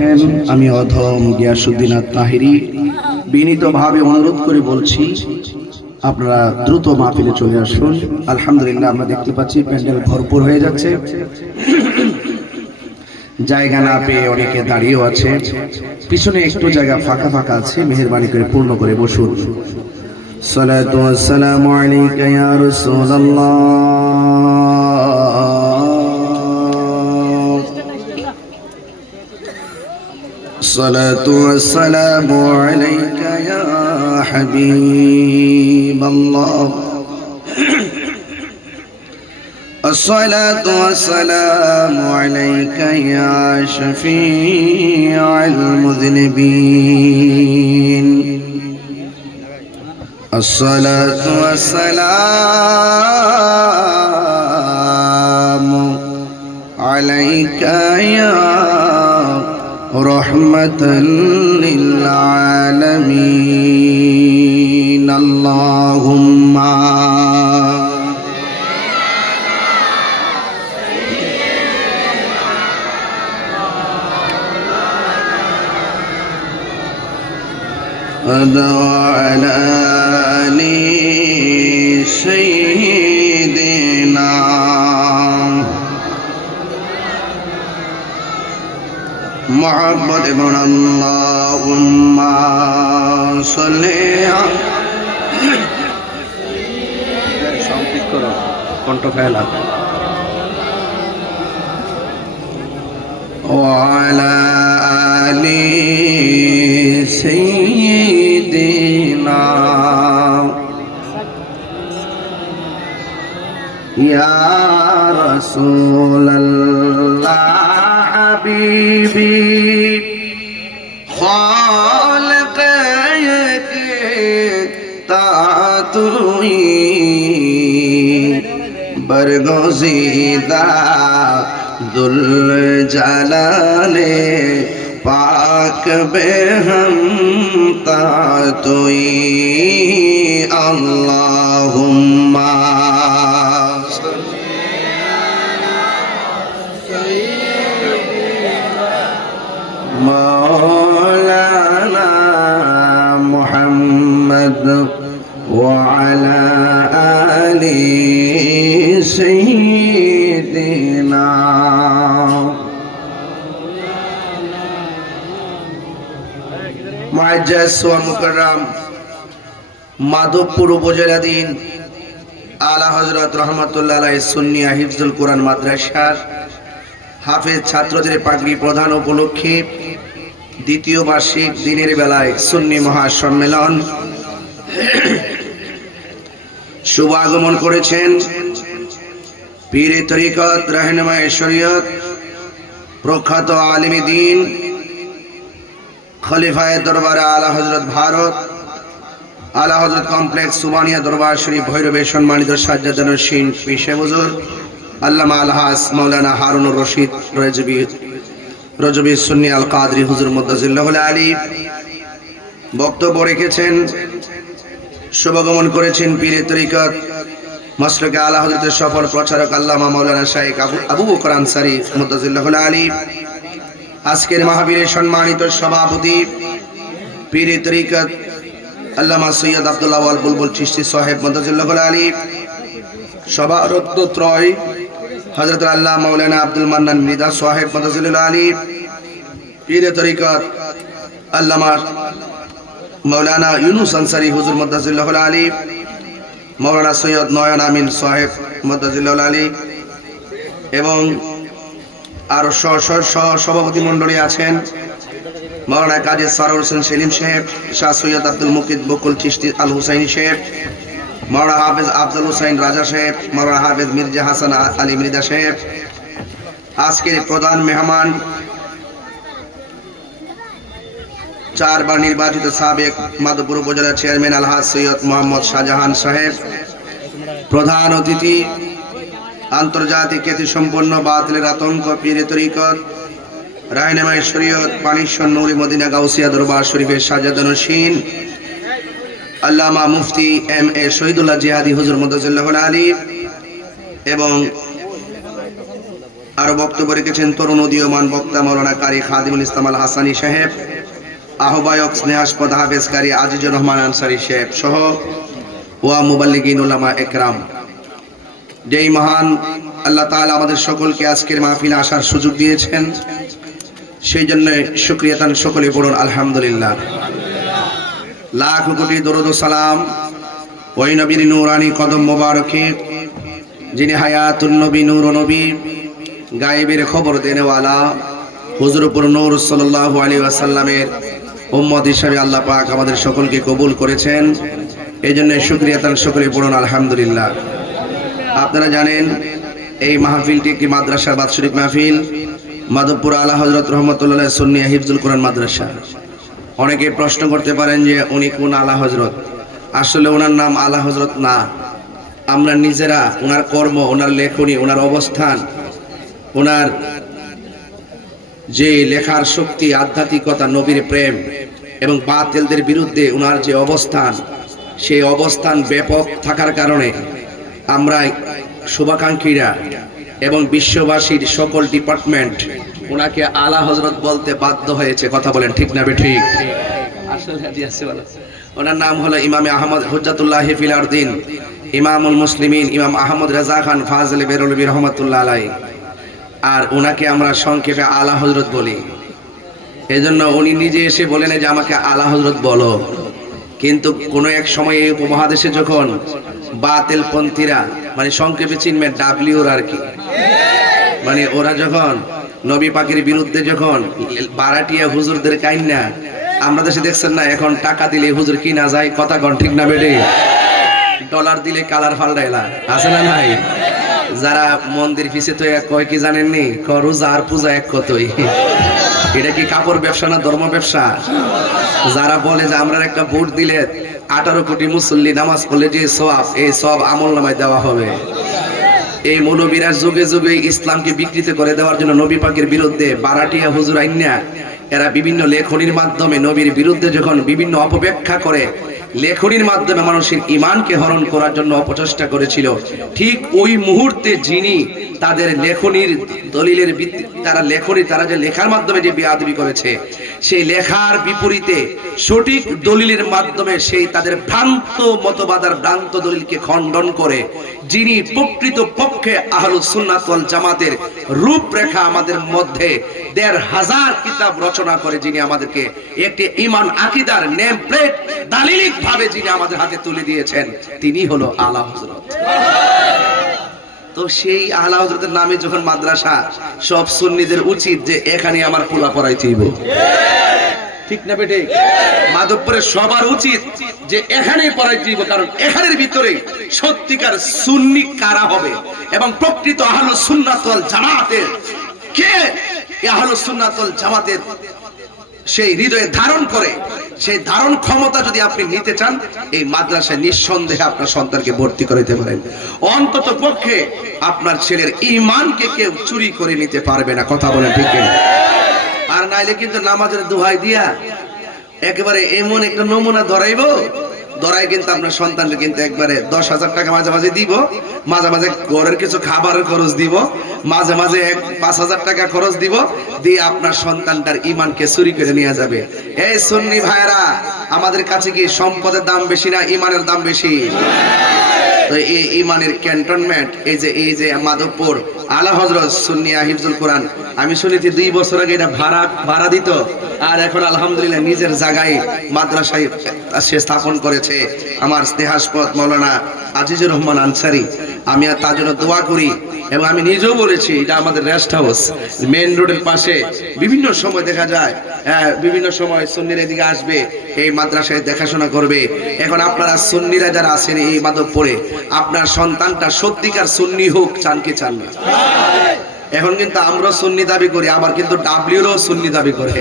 করেছেন। আমি অধম গিয়াসউদ্দিন আত-তাহিরি বিনীতভাবে অনুরোধ করে বলছি, আপনারা দ্রুত মাহফিলে চলে আসুন। আলহামদুলিল্লাহ, আমরা দেখতে পাচ্ছি প্যান্ডেল ভরপুর হয়ে যাচ্ছে। জায়গা না পেয়ে অনেকে দাঁড়িয়েও আছে। পিছনে একটু জায়গা ফাঁকা ফাঁকা আছে, মেহেরবানি করে পূর্ণ করে বসুন। সালাতু ওয়াসসালামু আলাইকা ইয়া রাসূলুল্লাহ। সালাতু ওয়াসসালামু আলাইকা ইয়া হাবিবাল্লাহ। الصلاة والسلام عليك يا شفيع المذنبين. الصلاة والسلام عليك يا رحمة للعالمين. اللهم وعلى آل سيدنا محمد بن اللهم صل وعلى آل سيدنا يا رسول الله حبيبي خالق تعطوي برگزیدہ ذل جلالے پاک بے ہم تعطوی. اللہم مولانا محمد وعلى آل سيدنا. মুআজ্জাজ ওয়া মুকাররম মাধবপুর উপজেলাধীন আলা হযরত রহমাতুল্লাহ আলাইহি সুন্নিয়া হিফজুল কোরআন মাদ্রাসার হাফেজ ছাত্রদের পাগড়ি প্রদান উপলক্ষে দ্বিতীয় বার্ষিক দিনের বেলায় সুন্নি মহাসম্মেলন শুভ আগমন করেছেন পীরে তরিকত রাহনুমায়ে শরীয়ত প্রখ্যাত আলিমে দ্বীন খলিফায়ে দরবারে আলা হযরত ভারত আলা হযরত কমপ্লেক্স সুবানিয়া দরবার শরীফ ভৈরবের সম্মানিত সাজ্জাদানুশীন পেশে বুজুর্গ আল্লামা আলহাস মাওলানা হারুনুর রশিদ রজবী সুন্নি আল কাদরি হুজুর মুদ্দাজিল্লাহুল আলী বক্তব্য রেখেছেন। শুভগমন করেছেন পীরে তরিকত মাসলুকে আলা হযরতের সফল প্রচারক আল্লামা মাওলানা শাইখ আবু বকর আনসারী মুদ্দাজিল্লাহুল আলী। আজকের মাহফিলের সম্মানিত সভাপতি পীরে তরিকত আল্লামা সৈয়দ আব্দুল্লাহ ওয়াল বুলবুল চিশতি সাহেব মুদ্দাজিল্লাহুল আলী। সভারত্নত্রয় হযরত আল্লাহ মাওলানা আব্দুল মান্নান মৃদা সাহেব মুদ্দাজিল্লাহুল আলী। পীরে তরিকত আল্লামা মাওলানা ইউনুস আনসারী হুজুর মুদ্দাজিল্লাহুল আলী। মাওলানা সৈয়দ নয়ন আমিন সাহেব মুদ্দাজিল্লাহুল আলী এবং আরো সভাপতি মণ্ডলী আছেন মাওলানা কাজী সারোয়ার হোসেন সেলিম সাহেব, শাহ সৈয়দ আব্দুল মুকিদ বকুল চিশতি আল হুসাইনি সাহেব, মাওলানা হাফেজ আফজাল হুসাইন রাজা সাহেব, মাওলানা হাফেজ মির্জা হাসান আলী মৃদা সাহেব। আজকের প্রধান মেহমান চারবার নির্বাচিত সাবেক মাধবপুর উপজেলা চেয়ারম্যান আলহাজ সৈয়দ মোহাম্মদ শাহজাহান সাহেব। প্রধান অতিথি আন্তর্জাতিক খ্যাতি সম্পন্ন বাতিলের আতঙ্ক পীরে তরিকত রাহনুমায়ে শরীয়ত পানিশ্বর নূরি মদিনা গাউসিয়া দরবার শরীফের সাজ্জাদানুশীন আল্লামা মুফতি এম এ শহীদুল্লাহ জিহাদি হুজুর মুদ্দাজিল্লাহুল আলী এবং আরো বক্তব্য রেখেছেন তরুণ উদীয়মান বক্তা মাওলানা কারি খাদিমুল ইসলাম আল হাসানী সাহেব, আহ্বায়ক স্নেহাস্পদ হাফেজ কারি আজিজুর রহমান আনসারী সাহেব সহ ওয়া মুবাল্লিগিন উলামা একরাম। যেই মহান আল্লাহ তাআলা আমাদের সকলকে আজকের মাহফিলে আসার সুযোগ দিয়েছেন, সেই জন্য শুকরিয়াতান সকলে পড়ুন আলহামদুলিল্লাহ। লাখ কোটি দরুদ ও সালাম ওই নবীর নূরানি কদম মোবারকে, যিনি হায়াতুন নবী নূর নবী গায়েবের খবর দেনেওয়ালা হুজুরপুর নূর সাল্লাল্লাহু আলাইহি ওয়াসাল্লামের উম্মত হিসেবে আল্লাহ পাক আমাদের সকলকে কবুল করেছেন। এই জন্য শুকরিয়াতান সকলে পড়ুন আলহামদুলিল্লাহ। আপনারা জানেন এই মাহফিলটি একটি মাদ্রাসার বাৎসরিক মাহফিল, মাধবপুর আলা হযরত রহমাতুল্লাহ সুন্নিয়া হিফজুল কোরআন মাদ্রাসা। অনেকে প্রশ্ন করতে পারেন যে উনি কোন আলা হযরত। আসলে ওনার নাম আলা হযরত না, আমরা নিজেরা ওনার কর্ম, ওনার লেখনী, ওনার অবস্থান, ওনার যে লেখার শক্তি, আধ্যাত্মিকতা, নবীর প্রেম এবং বাতিলদের বিরুদ্ধে ওনার যে অবস্থান, সেই অবস্থান ব্যাপক থাকার কারণে আমরা শুভাকাঙ্ক্ষীরা এবং বিশ্ববাসীর সকল ডিপার্টমেন্ট ওনাকে আলা হযরত বলতে বাধ্য হয়েছে। কথা বলেন ঠিক না বেঠিক? ওনার নাম হলো ইমামে আহমদ হুজ্জাতুল্লাহ ফিল আরদিন, ইমামুল মুসলিমিন, ইমাম আহমদ রেজা খান ফাজলে বেরলভী রহমাতুল্লাহ আলাইহি। আর ওনাকে আমরা সংক্ষেপে আলা হযরত বলি। এজন্য উনি নিজে এসে বলেন যে আমাকে আলা হযরত বলো। কিন্তু কোন এক সময় এই উপমহাদেশে যখন বাতিল পন্থীরা, মানে সংক্ষেপে চিনবেন ডাব্লিউর আর কি, মানে ওরা যখন নবী পাকের বিরুদ্ধে যখন বারাটিয়া হুজুরদের কাইন্না, আমরা দেশে দেখছেন না এখন টাকা দিলে হুজুর কিনা যায়, কথা কন ঠিক না বেটে? ডলার দিলে কালার ফাল্টাইলা আছে না নাই? যারা মন্দির পিছে তো এক কয় কি জানেননি, রোজা আর পূজা এক কতই। এটা কি কাপড় ব্যবসা না ধর্ম ব্যবসা? যারা বলে যে আমরা একটা ভোট দিলে 18 কোটি মুসল্লি নামাজ পড়লে যে সওয়াব, এই সওয়াব আমলনামায় দেওয়া হবে। এই মৌলবীরা যুগে যুগে ইসলামকে বিকৃত করে দেওয়ার জন্য নবী পাকের বিরুদ্ধে বারাটিয়া হুজুর আইন্না এরা বিভিন্ন লেখনির মাধ্যমে নবীর বিরুদ্ধে যখন বিভিন্ন অপব্যাখ্যা করে, লেখনির মাধ্যমে মানুষের ঈমানকে হরণ করার জন্য অপচেষ্টা করেছিল, ঠিক ওই মুহূর্তে যিনি তাদের লেখনির দলিলের তারা যে লেখার মাধ্যমে যে বেয়াদবি করেছে, সেই লেখার বিপরীতে সঠিক দলিলের মাধ্যমে সেই তাদের ভ্রান্ত মতবাদ আর ভ্রান্ত দলিলকে খণ্ডন করে যিনি প্রকৃত পক্ষে আহলুস সুন্নাত ওয়াল জামাতের রূপরেখা আমাদের মধ্যে ১৫০০ কিতাব রচনা করে যিনি আমাদেরকে একটি ঈমান আকীদার নেম প্লেট দালিলিক ভাবে যিনি আমাদের হাতে তুলে দিয়েছেন, তিনি হলো আলা হযরত। তো সেই আলা হযরতের নামে যখন মাদ্রাসা, সব সুন্নিদের উচিত যে এখানে আমার পোলা পড়াইতে হইব, ঠিক না বেটে? মাধবপুরের সবার উচিত যে এখানেই পড়াইতে হইব, কারণ এখানের ভিতরে সত্যিকার সুন্নি কারা হবে এবং প্রকৃত আহলুস সুন্নাত ওয়াল জামাতের কে, আহলুস সুন্নাত ওয়াল জামাতের সেই হৃদয়ে ধারণ করে, সেই ধারণ ক্ষমতা যদি আপনি নিতে চান, এই মাদ্রাসায় নিঃসন্দেহে আপনার সন্তানকে ভর্তি করাইতে পারেন। অন্তত পক্ষে আপনার ছেলের ঈমানকে কেউ চুরি করে নিতে পারবে না। কথা বলেন ঠিক না? আর নাইলে কিন্তু নামাজের দোহাই দিয়া একেবারে এমন একটা নমুনা ধরাইবো, ধরাই কিন্তু আপনার সন্তানকে কিন্তু একবারে 10,000 টাকা মাঝে মাঝে দিব, মাঝে মাঝে ঘরের কিছু খাবারের খরচ দিব, মাঝে মাঝে 5,000 টাকা খরচ দিব, দিয়ে আপনার সন্তানটার ঈমানকে চুরি করে নিয়ে যাবে। এই সুন্নি ভাইরা, আমাদের কাছে কি সম্পদের দাম বেশি না ঈমানের দাম বেশি? তো এই ঈমানের ক্যান্টনমেন্ট, এই যে মাধবপুর আলা হযরত সুন্নিয়া হিফজুল কোরআন, আমি শুনেছি 2 বছর আগে এটা ভাড়া দিত, আর এখন আলহামদুলিল্লাহ নিজের জায়গায় মাদ্রাসায় সে স্থাপন করেছে আমার স্নেহাস্পদ মাওলানা আজিজুর রহমান আনসারী। আমি আর তার জন্য দোয়া করি, এবং আমি নিজেও বলেছি এটা আমাদের রেস্ট হাউস, মেইন রোডের পাশে। বিভিন্ন সময় দেখা যায় বিভিন্ন সময় সুন্নিরা এদিকে আসবে, এই মাদ্রাসায় দেখাশোনা করবে। এখন আপনারা সুন্নিরা যারা আছেন এই মাধবপুরে, আপনার সন্তানটা সত্যিকার সুন্নি হোক, চান কি চান না? এখন কিন্তু আমরা সুন্নি দাবি করি, আবার কিন্তু ডাব্লিউরও সুন্নি দাবি করে।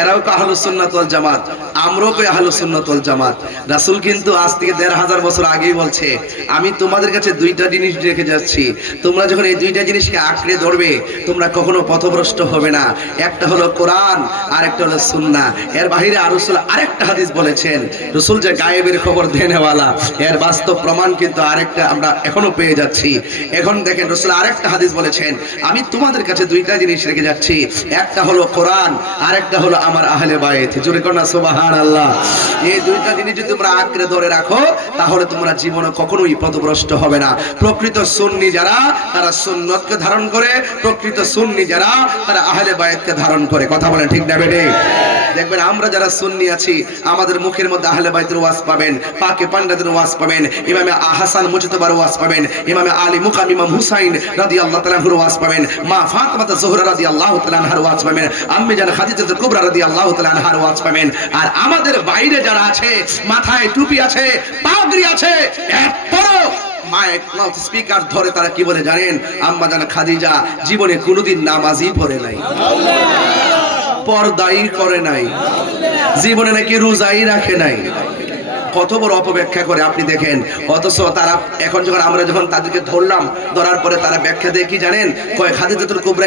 এরাও তো আহলুস সুন্নাত ওয়াল জামাত, আমরাও তো আহলুস সুন্নাত ওয়াল জামাত। রাসূল কিন্তু আজ থেকে ১৫০০ বছর আগেই বলছে, আমি তোমাদের কাছে দুইটা জিনিস রেখে যাচ্ছি, তোমরা যখন এই দুইটা জিনিসকে আঁকড়ে ধরবে তোমরা কখনো পথভ্রষ্ট হবে না। একটা হলো কোরআন আর একটা হলো সুন্নাহ। এর বাইরে আর রাসূল আরেকটা হাদিস বলেছেন, রাসূল যে গায়েবের খবর দেনেওয়ালা, এর বাস্তব প্রমাণ কিন্তু আরেকটা আমরা এখনো পেয়ে যাচ্ছি। এখন দেখেন রাসূল আরেকটা হাদিস বলেছেন, আমি তোমাদের কাছে দুইটা জিনিস রেখে যাচ্ছি, একটা হলো কোরআন আর একটা হলো আমার আহলে বাইত। জোরে করুন সুবহানাল্লাহ। এই দুইটা জিনিস যদি তোমরা আঁকড়ে ধরে রাখো তাহলে তোমরা জীবনে কখনোই পথভ্রষ্ট হবে না। প্রকৃত সুন্নি যারা তারা সুন্নতকে ধারণ করে, প্রকৃত সুন্নি যারা তারা আহলে বাইতকে ধারণ করে। কথা বলেন ঠিক না বেটে? দেখবেন আমরা যারা সুন্নি আছি আমাদের মুখের মধ্যে আহলে বাইতের ওয়াজ পাবেন, পাকে পান্ডাদের ওয়াজ পাবেন, ইমামে হাসান মুজতবার ওয়াজ পাবেন, ইমামে আলী মুকাম ইমাম হুসাইন রাদিয়াল্লাহু তাআলা আনহুর ওয়াজ পাবেন, মা ফাতিমা যোহরা রাদিয়াল্লাহু তাআলা আনহার ওয়াজ পাবেন, আম্মি জান খাদিজা কুবরা রাদিয়াল্লাহু তাআলা আনহার ওয়াজ পাবেন। আর আমাদের বাইরে যারা আছে, মাথায় টুপি আছে, পাগড়ি আছে, এরপরও মাইক লাউড স্পিকার ধরে তারা কি বলে জানেন? আম্মা জান খাদিজা জীবনে কোনোদিন নামাজই পড়ে নাই, পর্দাই করে নাই, জীবনে নাকি রোজাই রাখে নাই। কত বড় অপব্যাখ্যা করে আপনি দেখেন। অথচ তারা এখন আমরা যখন তাদেরকে ধরলাম, ধরার পরে তারা ব্যাখ্যা দেয় কি জানেন? কয় খাদিজাতুল কুবরা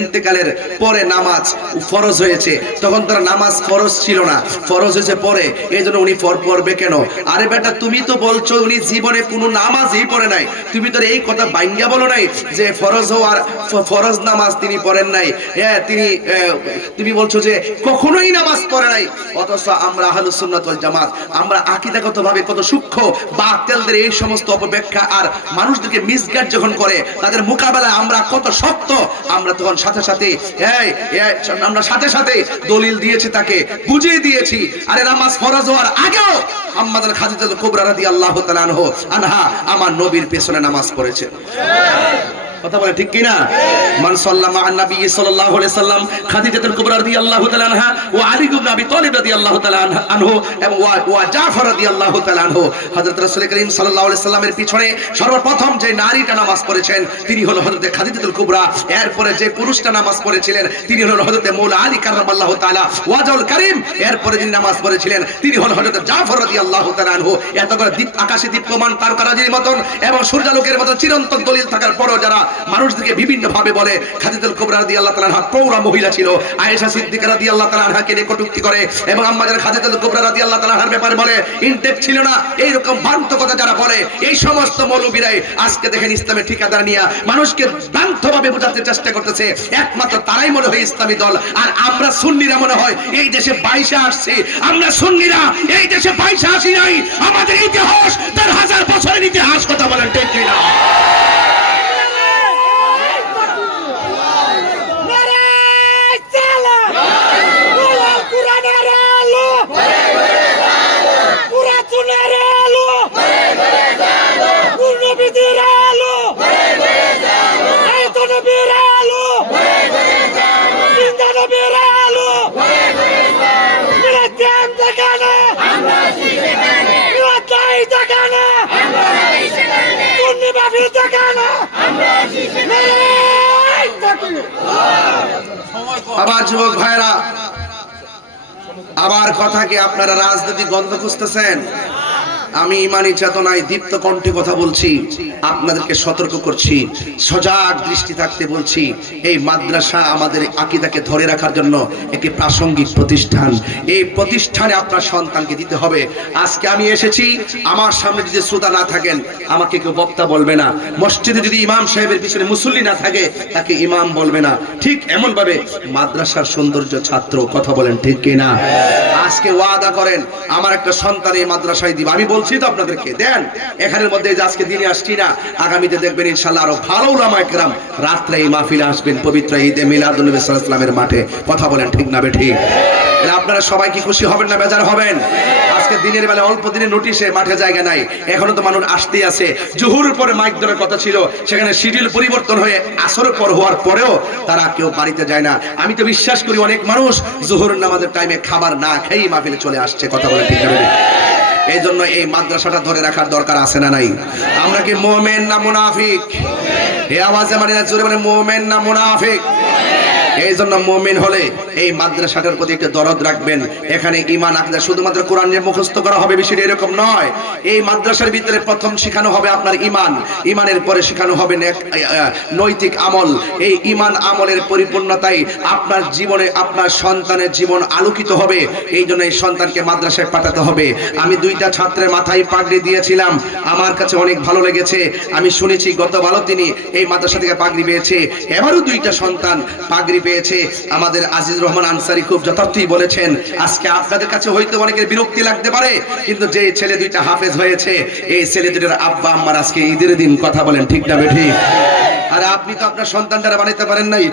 ইন্তেকালের পরে নামাজ ফরজ হয়েছে, তখন তারা নামাজ ফরজ ছিল না, ফরজ হয়েছে পরে, এই জন্য উনি পড়বে কেন? আরে বেটা তুমি তো বলছো উনি জীবনে কোনো নামাজই পড়ে নাই, তুমি তো এই কথা বাইঙ্গা বলো নাই যে ফরজ নামাজ তিনি পড়েন নাই, তুমি বলছো যে কখনোই নামাজ পড়ে নাই। অথচ আমরা আহলুস সুন্নাত ওয়াল জামাত, আমরা আকীদাগতভাবে কত সূক্ষ্ম বাতিলদের এই সমস্ত অপব্যাখ্যা আর মানুষদেরকে মিসগাইড যখন করে তাদের মোকাবেলায় আমরা কত শক্ত। আমরা তখন সাথে সাথে দলিল দিয়েছি, তাকে বুঝিয়ে দিয়েছি। আরে নামাজ ফরজ হওয়ার আগেও আম্মা জান খাদিজা কুবরা রাদিয়াল্লাহু তাআলা আনহা আমার নবীর পেছনে নামাজ পড়েছেন। কথা বলে ঠিক কিনা? মান সাল্লামা আন নবী সাল্লাল্লাহু আলাইহি সাল্লাম খাদিজাতুল কুবরা রাদিয়াল্লাহু তাআলা আনহা ওয়া আলী ইবনে আবি তালিব রাদিয়াল্লাহু তাআলা আনহু এবং ওয়া জাফর রাদিয়াল্লাহু তাআলা আনহু হযরত রাসূল করিম সাল্লাল্লাহু আলাইহি সাল্লামের পিছনে সর্বপ্রথম যে নারীটা নামাজ পড়েছেন তিনি হলো হযরত খাদিজাতুল কুবরা। এরপরে যে পুরুষটা নামাজ পড়েছিলেন তিনি হলো হযরত মাওলা আলী কাররামাল্লাহু তাআলা ওয়াজহুল কারীম। এরপরে যিনি নামাজ পড়েছিলেন তিনি হলো হযরত জাফর রাদিয়াল্লাহু তাআলা আনহু। এত করে আকাশে দীপ্যমান তারকারাজির মতন এবং সূর্যালোকের মতন চিরন্তন দলিল থাকার পরও যারা মানুষদেরকে বিভিন্ন ভাবে বলে খাদিজাতুল কুবরা রাদিয়াল্লাহু তাআলা আনহা প্রৌঢ়া মহিলা ছিল, আয়েশা সিদ্দিকা রাদিয়াল্লাহু তাআলা আনহাকে নিয়ে কটূক্তি করে এবং আম্মা জান খাদিজাতুল কুবরা রাদিয়াল্লাহু তাআলা আনহার ব্যাপারে বলে ইনটেক ছিল না, এই রকম ভ্রান্ত কথা যারা বলে এই সমস্ত মৌলবীরাই আজকে দেখেন ইসলামের ঠিকাদার নিয়ে মানুষকে ভ্রান্তভাবে বোঝাতে চেষ্টা করতেছে। একমাত্র তারাই মনে হয় ইসলামী দল, আর আমরা সুন্নিরা মনে হয় এই দেশে 22 আসছি। আমরা সুন্নিরা এই দেশে 22 আসি নাই, আমাদের ইতিহাস 1000 বছরের ইতিহাস। কথা বলেন ঠিক কিনা? আবার যুবক ভাইরা, আবার কথা কি আপনারা রাজনৈতিক গন্ধ খুঁজতেছেন? আমি ইমানি চেতনায় দীপ্ত কণ্ঠে কথা বলছি, আপনাদেরকে সতর্ক করছি, সজাগ দৃষ্টি থাকতে বলছি। এই মাদ্রাসা আমাদের আকীদাকে ধরে রাখার জন্য একটি প্রাসঙ্গিক প্রতিষ্ঠান। এই প্রতিষ্ঠানে আপনার সন্তানকে দিতে হবে। আজকে আমি এসেছি, আমার সামনে যদি শ্রোতা না থাকেন আমাকে কেউ বক্তা বলবে না, মসজিদে যদি ইমাম সাহেবের পিছনে মুসল্লি না থাকে তাকে ইমাম বলবে না। ঠিক এমন ভাবে মাদ্রাসার সৌন্দর্য ছাত্র। কথা বলেন ঠিক কিনা? আজকে ওয়াদা করেন আমার একটা সন্তান এই মাদ্রাসায় দিব। আমি বলছি তো আপনাদেরকে, দেন এখানের মধ্যে যে আজকে দিনে আসছি না, আগামীতে দেখবেন ইনশাআল্লাহ আরো ভালো উলামায়ে কেরাম রাত্রে এই মাহফিলে আসবেন পবিত্র ঈদে মিলাদুন নবী সাল্লাল্লাহু আলাইহি ওয়াসাল্লামের মাঠে। কথা বলেন ঠিক না বেঠিক? আপনারা সবাই কি খুশি হবেন না বেজার হবেন? আজকে দিনের বেলা অল্প দিনের নোটিশে মাঠে জায়গা নাই, এখনো তো মানুষ আসতেই আছে। জোহরের পরে মাইক ধরার কথা ছিল, সেখানে শিডিউল পরিবর্তন হয়ে আসরের পর হওয়ার পরেও তারা কেউ বাড়িতে যায় না। আমি তো বিশ্বাস করি অনেক মানুষ জোহরের নামাজের টাইমে খাবার না খেয়েই মাহফিলে চলে আসছে। কথা বলেন ঠিক না? এই জন্য এই মাদ্রাসাটা ধরে রাখার দরকার আছে না নাই? আমরা কি মুমিন না মুনাফিক? এই আওয়াজে মানে জোরে মানে মুমিন না মুনাফিক? এই জন্য মুমিন হলে এই মাদ্রাসাটার প্রতি একটু দরদ রাখবেন। এখানে ঈমান আকীদা শুধুমাত্র কোরআন যে মুখস্থ করা হবে বিষয়টা এরকম নয়। এই মাদ্রাসার ভিতরে প্রথম শেখানো হবে আপনার ঈমান, ঈমানের পরে শেখানো হবে নৈতিক আমল। এই ঈমান আমলের পরিপূর্ণতাই আপনার জীবনে আপনার সন্তানের জীবন আলোকিত হবে। এই জন্য এই সন্তানকে মাদ্রাসায় পাঠাতে হবে। আমি 2টা ছাত্রের মাথায় পাগড়ি দিয়েছিলাম, আমার কাছে অনেক ভালো লেগেছে। আমি শুনেছি গতবারও তিনি এই মাদ্রাসা থেকে পাগড়ি পেয়েছে, এবারও 2টা সন্তান পাগড়ি পেয়েছে। আমাদের আজিজ রহমান আনসারী খুব যথার্থই বলেছেন, আজকে আপনাদের কাছে হয়তো অনেকের বিরক্তি লাগতে পারে, কিন্তু যে ছেলে 2টা হাফেজ হয়েছে এই ছেলে 2টার আব্বা আম্মার আজকে ঈদের দিন। কথা বলেন ঠিক না বেঠিক? আর আপনি তো আপনার সন্তানটারে বানাইতে পারেন নাই,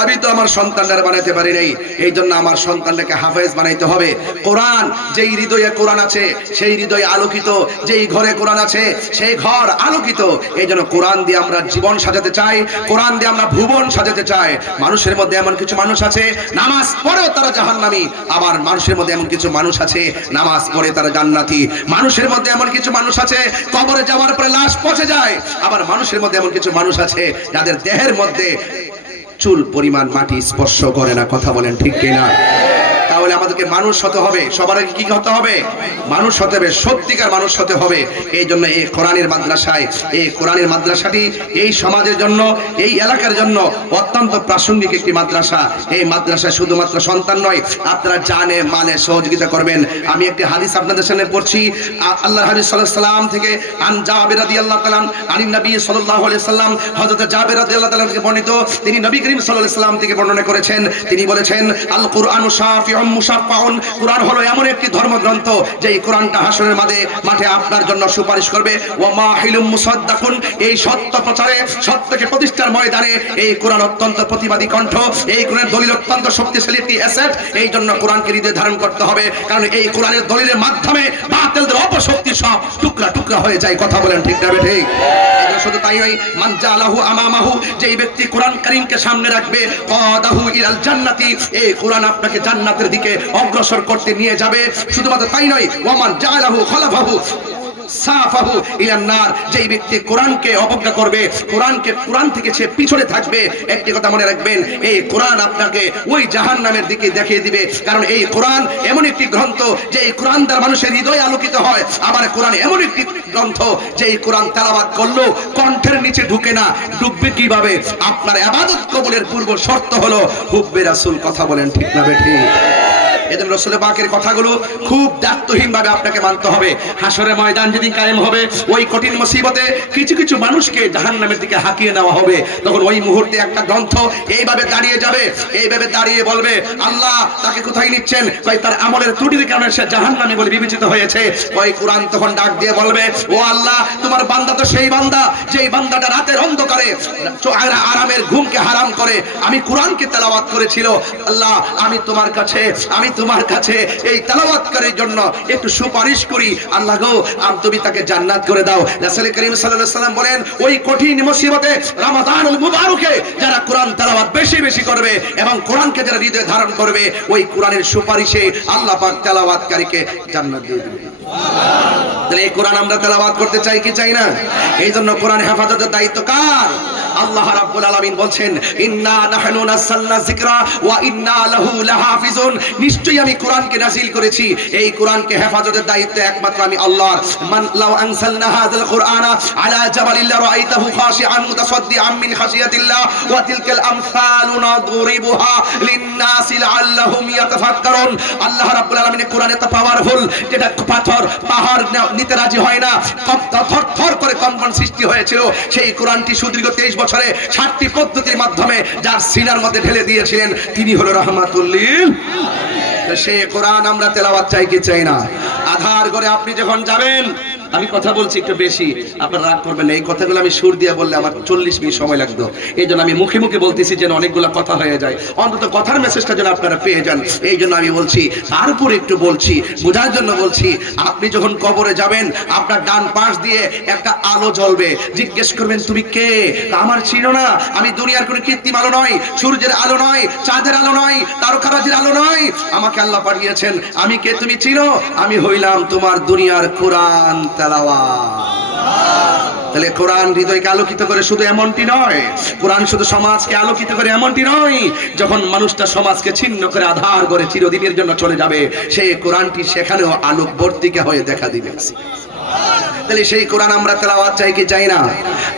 আমি তো আমার সন্তানটারে বানাইতে পারি নাই। এই জন্য আমার সন্তানটাকে হাফেজ বানাইতে হবে। কোরআন, যেই হৃদয়ে কোরআন আছে সেই হৃদয় আলোকিত, যেই ঘরে কোরআন আছে সেই ঘর আলোকিত। এই জন্য কোরআন দিয়ে আমরা জীবন সাজাতে চাই, কোরআন দিয়ে আমরা ভুবন সাজাতে চাই। মানুষের মধ্যে এমন কিছু মানুষ আছে নামাজ পড়েও তারা জাহান্নামী, আবার মানুষের মধ্যে এমন কিছু মানুষ আছে নামাজ পড়ে তারা জান্নাতি। মানুষের মধ্যে এমন কিছু মানুষ আছে কবরে যাওয়ার পরে লাশ পচে যায়, আবার মানুষের মধ্যে এমন কিছু মানুষ আছে যাদের দেহের মধ্যে চুল পরিমাণ মাটি স্পর্শ করে না। কথা বলেন ঠিক কিনা? তাহলে আমাদেরকে মানুষ হতে হবে। সবার আগে কি হতে হবে? মানুষ হতে হবে, সত্যিকার মানুষ হতে হবে। এই জন্য এই কোরআনের মাদ্রাসায়, এই কোরআনের মাদ্রাসাটি এই সমাজের জন্য, এই এলাকার জন্য অত্যন্ত প্রাসঙ্গিক একটি মাদ্রাসা। এই মাদ্রাসায় শুধুমাত্র সন্তান নয়, আপনারা জানে মালে সহযোগিতা করবেন। আমি একটি হাদিস আপনাদের সামনে পড়ছি, আল্লাহর হাবিব সাল্লাল্লাহু আলাইহি সাল্লাম থেকে, আন জাবির রাদিয়াল্লাহু তাআলা আনিন নবী সাল্লাল্লাহু আলাইহি সাল্লাম, হযরত জাবির রাদিয়াল্লাহু তাআলা থেকে বর্ণিত, তিনি নবী করিম সাল্লাল্লাহু আলাইহি সাল্লাম থেকে বর্ণনা করেছেন। তিনি বলেছেন, আল কুরআনু শাফিউম মুশাফফাউন, কোরআন হলো এমন একটি ধর্মগ্রন্থ যে এই কোরআনটা হাসরের মাঠে আপনার জন্য সুপারিশ করবে। ওয়া মাহিলুম মুসাদ্দাকুন, এই সত্য প্রচারে, সত্যকে প্রতিষ্ঠার ময়দানে এই কোরআন অত্যন্ত প্রতিবাদী কণ্ঠ। এই কোরআনের দলিল অত্যন্ত শক্তিশালী একটি অ্যাসেট। এই জন্য কোরআনকে হৃদয়ে ধারণ করতে হবে, কারণ এই কোরআনের দলিলের মাধ্যমে বাতিলদের অপশক্তি সব টুকরা টুকরা হয়ে যায়। কথা বলেন ঠিক না ঠিক? শুধু তাই নয়, মান জালাহু আমামাহু, যেই ব্যক্তি কোরআন কারীমকে সামনে রাখবে, কাদাহু ইলাল জান্নাতি, এই কোরআন আপনাকে জান্নাতের দিকে অগ্রসর করতে নিয়ে যাবে। শুধুমাত্র তাই নয়, ওয়া মান জালাহু খালাফাহু সাফাহু ইলান নার, যেই ব্যক্তি কোরআনকে অবজ্ঞা করবে, কোরআন থেকে সে পিছনে থাকবে, একটি কথা মনে রাখবেন, এই কোরআন আপনাকে ওই জাহান্নামের দিকে দেখিয়ে দিবে। কারণ এই কোরআন এমন একটি গ্রন্থ যে এই কোরআন দ্বারা মানুষের হৃদয় আলোকিত হয়। আবার কোরআন এমন একটি গ্রন্থ যে এই কোরআন তেলাওয়াত করলেও কণ্ঠের নিচে ঢুকে না। ঢুকবে কিভাবে? আপনার ইবাদত কবুলের পূর্ব শর্ত হলো হুব্বে রাসূল। কথা বলেন ঠিক না বেঠিক? এজন্য রাসূল পাকের কথাগুলো খুব দায়িত্বহীনভাবে আপনাকে মানতে হবে। হাসরের ময়দান যেদিন কায়েম হবে, ওই কঠিন মুসিবতে কিছু কিছু মানুষকে জাহান্নামের দিকে হাঁকিয়ে নেওয়া হবে। তখন ওই মুহূর্তে একটা গ্রন্থ এইভাবে দাঁড়িয়ে যাবে, এইভাবে দাঁড়িয়ে বলবে, আল্লাহ তাকে কোথায় নিচ্ছেন? তার আমলের ত্রুটির কারণে সে জাহান্নামী বলে বিবেচিত হয়েছে। ওই কোরআন তখন ডাক দিয়ে বলবে, ও আল্লাহ, তোমার বান্দা তো সেই বান্দা যেই বান্দাটা রাতের অন্ধকারে আরামের ঘুমকে হারাম করে আমি কোরআনকে তেলাওয়াত করেছিল। আল্লাহ, আমি তোমার কাছে এই তেলাওয়াতকারীর জন্য একটু সুপারিশ করি। আল্লাহ গো, তুমি তাকে জান্নাত করে দাও। রাসূল করিম সাল্লাল্লাহু আলাইহি ওয়াসাল্লাম বলেন, ওই কঠিন মুসিবতে রমাদানুল মুবারকে যারা কোরআন তেলাওয়াত বেশি বেশি করবে এবং কোরআনকে যারা হৃদয়ে ধারণ করবে, ওই কোরআনের সুপারিশে আল্লাহ পাক তেলাওয়াতকারীকে জান্নাত দিয়ে দিবেন। তাহলে এই কোরআন আমরা তেলাওয়াত করতে চাই কি চাই না? এই জন্য কোরআন হেফাজতের দায়িত্ব কার? আল্লাহ রাব্বুল আলামিন বলছেন, ইন্না নাহনু নাযালনা যিকরা ওয়া ইন্না লাহু লাহাফিজুন, নিশ্চয়ই আমি কোরআনকে নাযিল করেছি, এই কোরআনকে হেফাজতের দায়িত্ব একমাত্র আমি আল্লাহ। মান লাউ আনসালনা হাযাল কুরআনা আলা জাবালিন লারাআইতাহু খাশিআন মুতাসাদ্দিআন মিন খাশিয়াতিল্লাহ ওয়া তিলকাল আমসালু নাদরিবুহা লিন-নাসি লাআল্লাহুম ইয়াতাফাক্কারুন। আল্লাহ রাব্বুল আলামিন কোরআন এত পাওয়ারফুল, যেটা পাহাড় নিতে রাজি হয় না, থরথর করে কম্পন সৃষ্টি হয়েছিল। সেই কোরআনটি সুদীর্ঘ 23 বছরে 60টি পদ্ধতির মাধ্যমে যার সিনার মধ্যে ঢেলে দিয়েছিলেন, তিনি হলো রাহমাতুল লিল। সেই কোরআন আমরা তেলাওয়াত চাই কি চাই না? আধার করে আপনি যখন যাবেন, আমি কথা বলছি একটু বেশি, আপনারা রাগ করবেন না। এই কথাগুলো আমি সুর দিয়ে বললে আমার 40 মিনিট সময় লাগতো। এই জন্য আমি মুখে মুখে বলতেছি যেন অনেকগুলো কথা হয়ে যায়, অন্তত কথার মেসেজটা যেন আপনারা পেয়ে যান। এই জন্য আমি বলছি, তারপর একটু বলছি, বোঝার জন্য বলছি। আপনি যখন কবরে যাবেন, আপনার ডান পাশ দিয়ে একটা আলো জ্বলবে। জিজ্ঞেস করবেন, তুমি কে? আমার ছিল না, আমি দুনিয়ার কোনো কৃত্রিম আলো নয়, সূর্যের আলো নয়, চাঁদের আলো নয়, তারকারাজির আলো নয়, আমাকে আল্লাহ পাঠিয়েছেন। আমি কে তুমি চিনো? আমি হইলাম তোমার দুনিয়ার কোরআন তেলাওয়াত। তাহলে কোরআন হৃদয়কে আলোকিত করে শুধু এমনটি নয়, কোরআন শুধু সমাজকে আলোকিত করে এমনটি নয়, যখন মানুষটা সমাজকে ছিন্ন করে আধার করে চিরদিনের জন্য চলে যাবে, সেই কোরআনটি সেখানেও আলোকবর্তিকা হয়ে দেখা দিবে। তাহলে সেই কোরআন আমরা তেলাওয়াত চাই কি চাই না?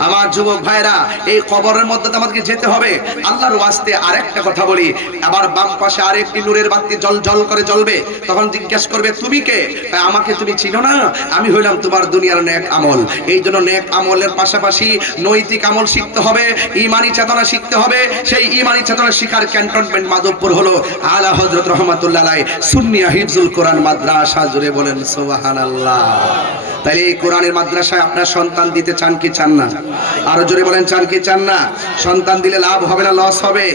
আমার যুবক ভাইরা, এই কবরের মধ্যে তো আমাদেরকে যেতে হবে। আল্লাহর ওয়াস্তে আরেকটা কথা বলি, আবার বাম পাশে আরেকটি নূরের বাতি জল জল করে জ্বলবে। তখন জিজ্ঞেস করবে, তুমি কে? আমাকে তুমি চিনো না? আমি হইলাম তোমার দুনিয়ার নেক আমল। এই জন্য নেক আমলের পাশাপাশি নৈতিক আমল শিখতে হবে, ইমানি চেতনা শিখতে হবে। সেই ইমানি চেতনা শিখার ক্যান্টনমেন্ট মাধবপুর হলো আলা হযরত রহমাতুল্লাহ আলাইহি সুন্নিয়া হিফজুল কোরআন মাদ্রাসা। জুড়ে বলেন সুবহানাল্লাহ। তাইলে এই কোরআনের মাদ্রাসায় আপনার সন্তান দিতে চান কি চান না? আরো জোরে বলেন, চান কি চান না? সন্তান দিলে লাভ হবে না লস হবে?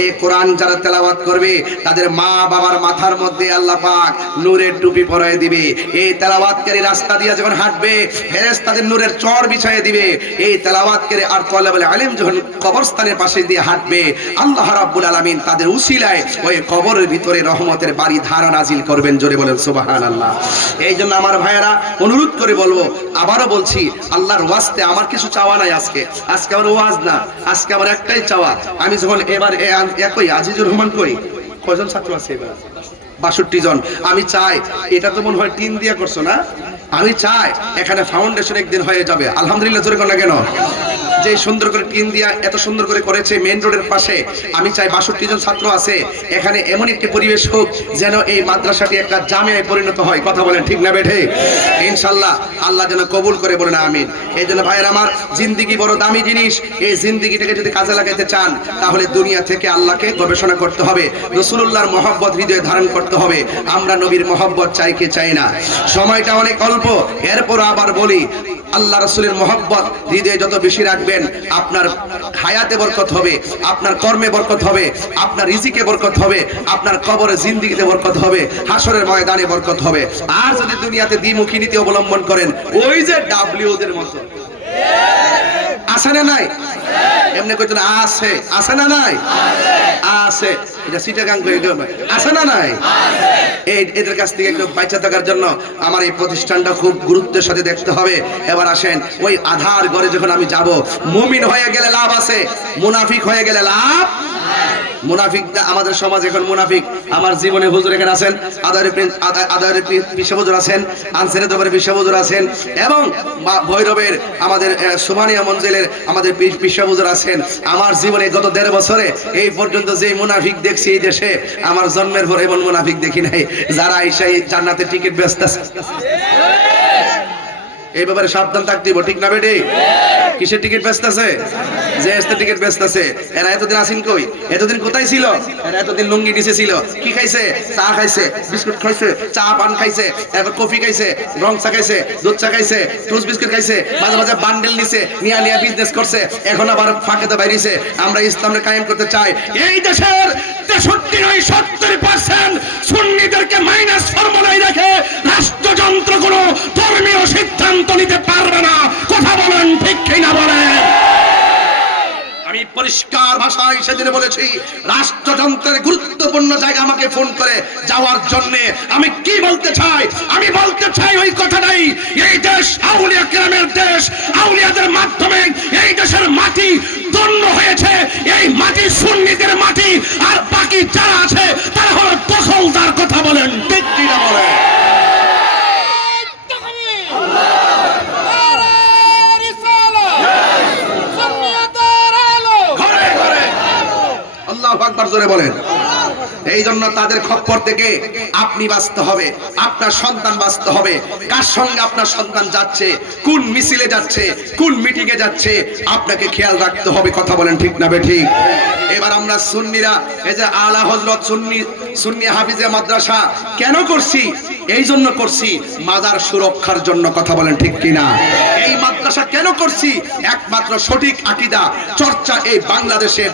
এই কোরআন যারা তেলাওয়াত করবে তাদের মা বাবার মাথার মধ্যে আল্লাহ পাক নূরের টুপি পরায় দিবে। এই তেলাওয়াতকারী রাস্তা দিয়ে যখন হাঁটবে, ফেরেশতাদের নূরের চর বিছায় দিবে। এই তেলাওয়াতকারী আর তালেবুল ইলম যখন কবরস্থানের পাশে দিয়ে হাঁটবে, আল্লাহ রাব্বুল আলামিন তাদের উসিলায় ওই কবরের ভিতরে রহমতের বাড়ি ধারা নাজিল করবেন। জোরে বলেন সুবহানাল্লাহ। এই জন্য আমার ভাইয়েরা, অনুরোধ করে বলবো, আবারও বলছি, আল্লাহর ওয়াস্তে আমার কিছু চাওয়া নাই। আজকে আমার ওয়াজ না, আজকে আমার একটাই চাওয়া। আমি যখন এবার একই আজিজুর রহমান কই, কয়জন ছাত্র আছে এবার? ৬২ জন। আমি চাই, এটা তো মনে হয় টিন দিয়ে করছো না? আমি চাই এখানে ফাউন্ডেশন একদিন হয়ে যাবে। আলহামদুলিল্লাহ জোরে কোন না কেন? যে সুন্দর করে টিন দিয়া এত সুন্দর করে করেছে মেইন রোডের পাশে, আমি চাই ৬২ জন ছাত্র আছে, এখানে এমন একটি পরিবেশ হোক যেন এই মাদ্রাসাটি একটা জামিয়ায় পরিণত হয়। কথা বলেন ঠিক না বেঠে? ইনশাআল্লাহ আল্লাহ যেন কবুল করে, বলেন আমিন। এই জন্য ভাইয়ের আমার, জিন্দিগি বড় দামি জিনিস। এই জিন্দিগিটাকে যদি কাজে লাগাইতে চান, তাহলে দুনিয়া থেকে আল্লাহকে গবেষণা করতে হবে, রাসূলুল্লাহর মহব্বত হৃদয়ে ধারণ করতে হবে। আমরা নবীর মহব্বত চাই কি চাই না? সময়টা অনেক অল্প, এরপর আবার বলি, আল্লাহ রাসূলের মহব্বত হৃদয়ে যত বেশি রাখবেন, আপনার হায়াতে বরকত হবে, আপনার কর্মে বরকত হবে, আপনার রিজিকে বরকত হবে, আপনার কবরে জিন্দেগিতে বরকত হবে, হাসরের ময়দানে বরকত হবে। আর যদি দুনিয়াতে দ্বিমুখী নীতি অবলম্বন করেন, ওই যে ডাব্লিউদের মতো, আছে না নাই? এমনি কইতো না, আছে, আছে না নাই? আছে। এটা সিটাগাং কই গেবে, আছে না নাই? এদের কাছ থেকে একটু বাঁচা থাকার জন্য আমার এই প্রতিষ্ঠানটা খুব গুরুত্বের সাথে দেখতে হবে। এবার আসেন, ওই আধার ঘরে যখন আমি যাব, মুমিন হয়ে গেলে লাভ আছে, মুনাফিক হয়ে গেলে লাভ। মুনাফিকটা আমাদের সমাজ এখন মুনাফিক। আমার জীবনে হুজুর এখানে আছেন, আদায়ের পিসা হুজুর আছেন, আনসারের দরবারে পিসা হুজুর আছেন, এবং ভৈরবের আমাদের সুবহানিয়া মঞ্জিলের আমাদের পিসা হুজুর আছেন। আমার জীবনে গত ১.৫ বছরে এই পর্যন্ত যে মুনাফিক দেখছি এই দেশে, আমার জন্মের পর এমন মুনাফিক দেখি নাই, যারা আইসা এই জান্নাতের টিকিট ব্যস্ত আছে। এই ব্যাপারে সাবধান থাকতে হবে, ঠিক না বেটি? কিসের টিকিট ব্যস্ত আছে? যে এসতে টিকিট ব্যস্ত আছে। এরা এতদিন আসেন কই? এতদিন কোথায় ছিল? এরা এতদিন লুঙ্গি নিচে ছিল। কি খাইছে? চা খাইছে, বিস্কুট খাইছে, চা পান খাইছে, এরপর কফি খাইছে, রং চা খাইছে, দুধ চা খাইছে, টুস বিস্কুট খাইছে, মাঝে মাঝে বান্ডেল নিছে, নিয়া নিয়া বিজনেস করছে। এখন আবার ফাঁকে তো বাইরেছে। আমরা ইসলামকে কায়েম করতে চাই। এই দেশের 63-70% সুন্নিদেরকে মাইনাস ফর্মুলায় রেখে রাষ্ট্রযন্ত্র কোনো ধর্মীয় সিদ্ধান্ত নিতে পারবে না। কথা বলেন ঠিক কিনা বলেন? আমি পরিষ্কার ভাষায় সেদিন বলেছি, রাষ্ট্রযন্ত্রের গুরুত্বপূর্ণ জায়গা আমাকে ফোন করে যাওয়ার জন্য। আমি কি বলতে চাই? আমি বলতে চাই ওই কথাটাই, এই দেশ আউলিয়া কেরামের দেশ। আউলিয়াদের মাধ্যমে এই দেশের মাটি ধন্য হয়েছে। এই মাটি সুন্নিদের মাটি, আর বাকি যারা আছে তারা হলো দখলদার। কথা বলেন ঠিক কিনা বলেন? আল্লাহু আকবার জোরে বলেন। এই জন্য তাদের খপ্পর থেকে আপনি বাঁচতে হবে, আপনার সন্তান বাঁচতে হবে। কার সঙ্গে আপনার সন্তান যাচ্ছে, কোন মিছিলে যাচ্ছে, কোন মিটিং এ যাচ্ছে, আপনাকে খেয়াল রাখতে হবে। কথা বলেন ঠিক না বেঠিক? এবার আমরা সুন্নিরা এই যে আলা হযরত সুন্নি হাফিজে মাদ্রাসা কেন করছি? এই জন্য করছি, মাজার সুরক্ষার জন্য। কথা বলেন ঠিক কিনা? এই মাদ্রাসা কেন করছি? একমাত্র সঠিক আকীদা চর্চা এই বাংলাদেশে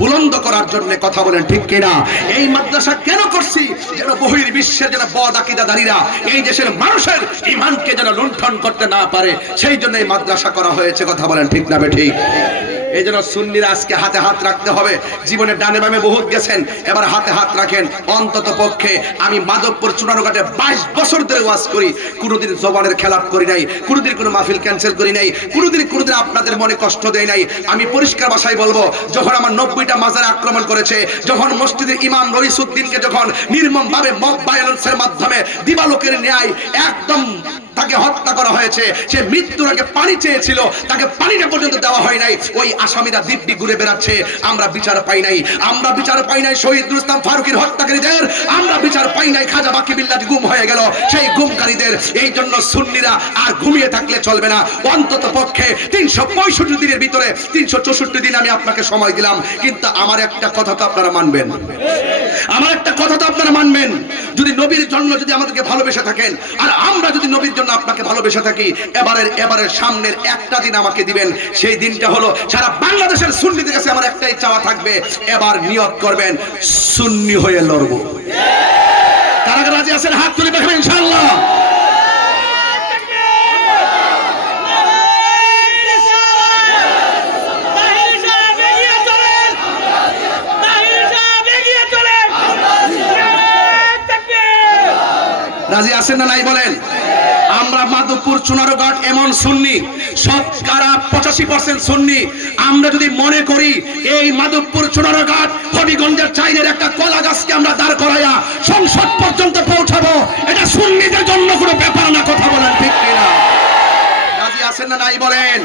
বুলন্দ করার জন্য। কথা বলেন ঠিক কিনা? এই মাদ্রাসা কেন করছি? যেন বহির বিশ্বের যেন বদ আকীদাধারীরা এই দেশের মানুষের ঈমানকে যেন লুণ্ঠন করতে না পারে, সেই জন্য এই মাদ্রাসা করা হয়েছে। কথা বলেন ঠিক না বেঠিক? এই জন্য সুন্নিরা আজকে হাতে হাত রাখতে হবে। জীবনে ডানে বামে বহুত গেছেন, এবার হাতে হাত রাখেন। অন্তত পক্ষে আমি মাধবপুর চুনারুঘাটে 22 বছর ধরে ওয়াজ করি, কোনোদিন জবানের খেলাপ করি নাই, কোনোদিন কোনো মাহফিল ক্যান্সেল করি নাই, কোনোদিন আপনাদের মনে কষ্ট দেয় নাই। আমি পরিষ্কার ভাষায় বলবো, যখন আমার 90টা মাজারে আক্রমণ করেছে, যখন মসজিদের ইমাম রইসুদ্দিনকে যখন নির্মমভাবে মব ভায়োলেন্সের মাধ্যমে দিবালোকের ন্যায় একদম তাকে হত্যা করা হয়েছে, সে মৃত্যুর আগে পানি চেয়েছিল, তাকে পানিটা পর্যন্ত দেওয়া হয় নাই, ওই আসামিরা দিব্যি ঘুরে বেড়াচ্ছে। আমরা বিচার পাই নাই, আমরা বিচার পাই নাই শহীদ রুস্তাম ফারুকের হত্যাকারীদের, আমরা বিচার পাই নাই খাজা বাকি বিল্লাহ গুম হয়ে গেল সেই গুমকারীদের। এই জন্য সুন্নিরা আর ঘুমিয়ে থাকলে চলবে না। অন্তত পক্ষে 365 দিনের ভিতরে 364 দিন আমি আপনাকে সময় দিলাম, কিন্তু আমার একটা কথা তো আপনারা মানবেন, আমার একটা কথা তো আপনারা মানবেন। যদি নবীর জন্য যদি আমাদেরকে ভালোবেসে থাকেন, আর আমরা যদি নবীর জন্য আপনাকে ভালোবেসে থাকি, এবারের সামনের একটা দিন আমাকে দিবেন। সেই দিনটা হলো সারা বাংলাদেশের সুন্নিদের কাছে আমার একটাই চাওয়া থাকবে, এবার নিয়ত করবেন সুন্নি হয়ে লড়ব। কারা কারা রাজি আছেন হাত তুলে দেখাবেন ইনশাআল্লাহ। রাজি আছেন না নাই বলেন? আমরা মাধবপুর চুনারুঘাট এমন সুন্নি, শতকরা 85% সুন্নি। আমরা যদি মনে করি এই মাধবপুর চুনারুঘাট হবিগঞ্জের চাইলের একটা কলা গাছকে আমরা দাঁড় করাইয়া সংসদ পর্যন্ত পৌঁছাবো, এটা সুন্নিদের জন্য কোনো ব্যাপার না। কথা বলেন ঠিক কিনা? রাজি আছেন না নাই বলেন?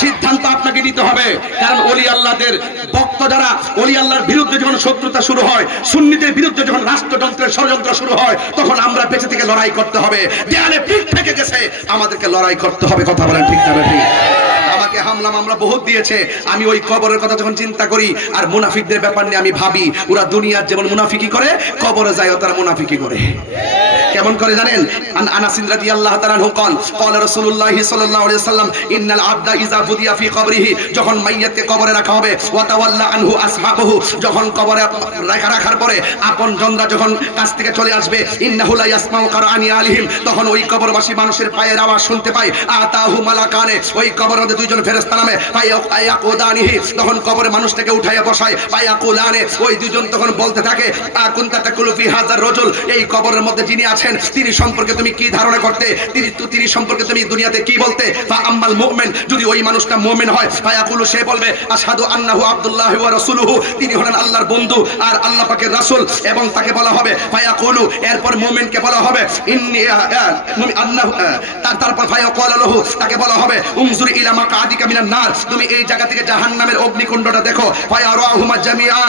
সিদ্ধান্ত আপনাকে নিতে হবে, কারণ ওলি আল্লাহদের ভক্ত যারা, ওলি আল্লাহর বিরুদ্ধে যখন শত্রুতা শুরু হয়, সুন্নিদের বিরুদ্ধে যখন রাষ্ট্রযন্ত্রের ষড়যন্ত্র শুরু হয়, তখন আমরা বেঁচে থেকে লড়াই করতে হবে। দেয়ালে পিঠ থেকে গেছে, আমাদেরকে লড়াই করতে হবে। কথা বলেন ঠিক না ঠিক? আমাকে হামলা মামলা বহুত দিয়েছে, আমি ওই কবরের কথা যখন চিন্তা করি আর মুনাফিকদের ব্যাপার নিয়ে আমি ভাবি, ওরা দুনিয়ার যেমন মুনাফিকি করে, কবরে যায় তারা মুনাফিকি করে। কেমন করে জানেন? আনাস রাদিয়াল্লাহু তাআলা আনহু قال قال رسول الله صلى الله عليه وسلم ان العبد اذا وضع في قبره, যখন মাইয়াতকে কবরে রাখা হবে, ওয়া তাওয়াল্লা আনহু আসহাবুহু, যখন কবরে রাখার পরে আপন জনরা যখন কাছ থেকে চলে আসবে, ইন্নাহু লা ইয়াসমাউ কারআনি আলিহিম, তখন ওই কবরবাসী মানুষের পায়ের আওয়াজ শুনতে পায়। আতাহু মালাকানে, ওই কবরের মধ্যে দুইজন ফেরেশতা নামে, ফায়াকুদানিহি, তখন কবরে মানুষটাকে উঠাইয়া বসায়, ফায়াকুলানে, ওই দুইজন তখন বলতে থাকে, আকুনতা তাকুলু ফি হাযার রাজুল, এই কবরের মধ্যে যিনি আছেন তিনি সম্পর্কে তুমি কি ধারণা করতে, তিনি সম্পর্কে তুমি দুনিয়াতে কি বলতে? ফা আম্মাল মুমিন, যদি ওই মানুষটা মুমিন হয়, ফায়াকুলু, সে বলবে আশহাদু আন্নাহু আব্দুল্লাহি ওয়া রাসূলুহু, তিনি হলেন আল্লাহর বন্ধু আর আল্লাহ পাকের রাসূল। এবং তাকে বলা হবে ফায়াকুলু, এরপর মুমিনকে বলা হবে ইন্নী আন্নাহু, তারপর ফায়াকুলু লাহু, তাকে বলা হবে উনজুর ইলা মাকআদিকা মিনান নার, তুমি এই জায়গা থেকে জাহান্নামের অগ্নিকুণ্ডটা দেখো। ফায়ারাহুমা জামিআ,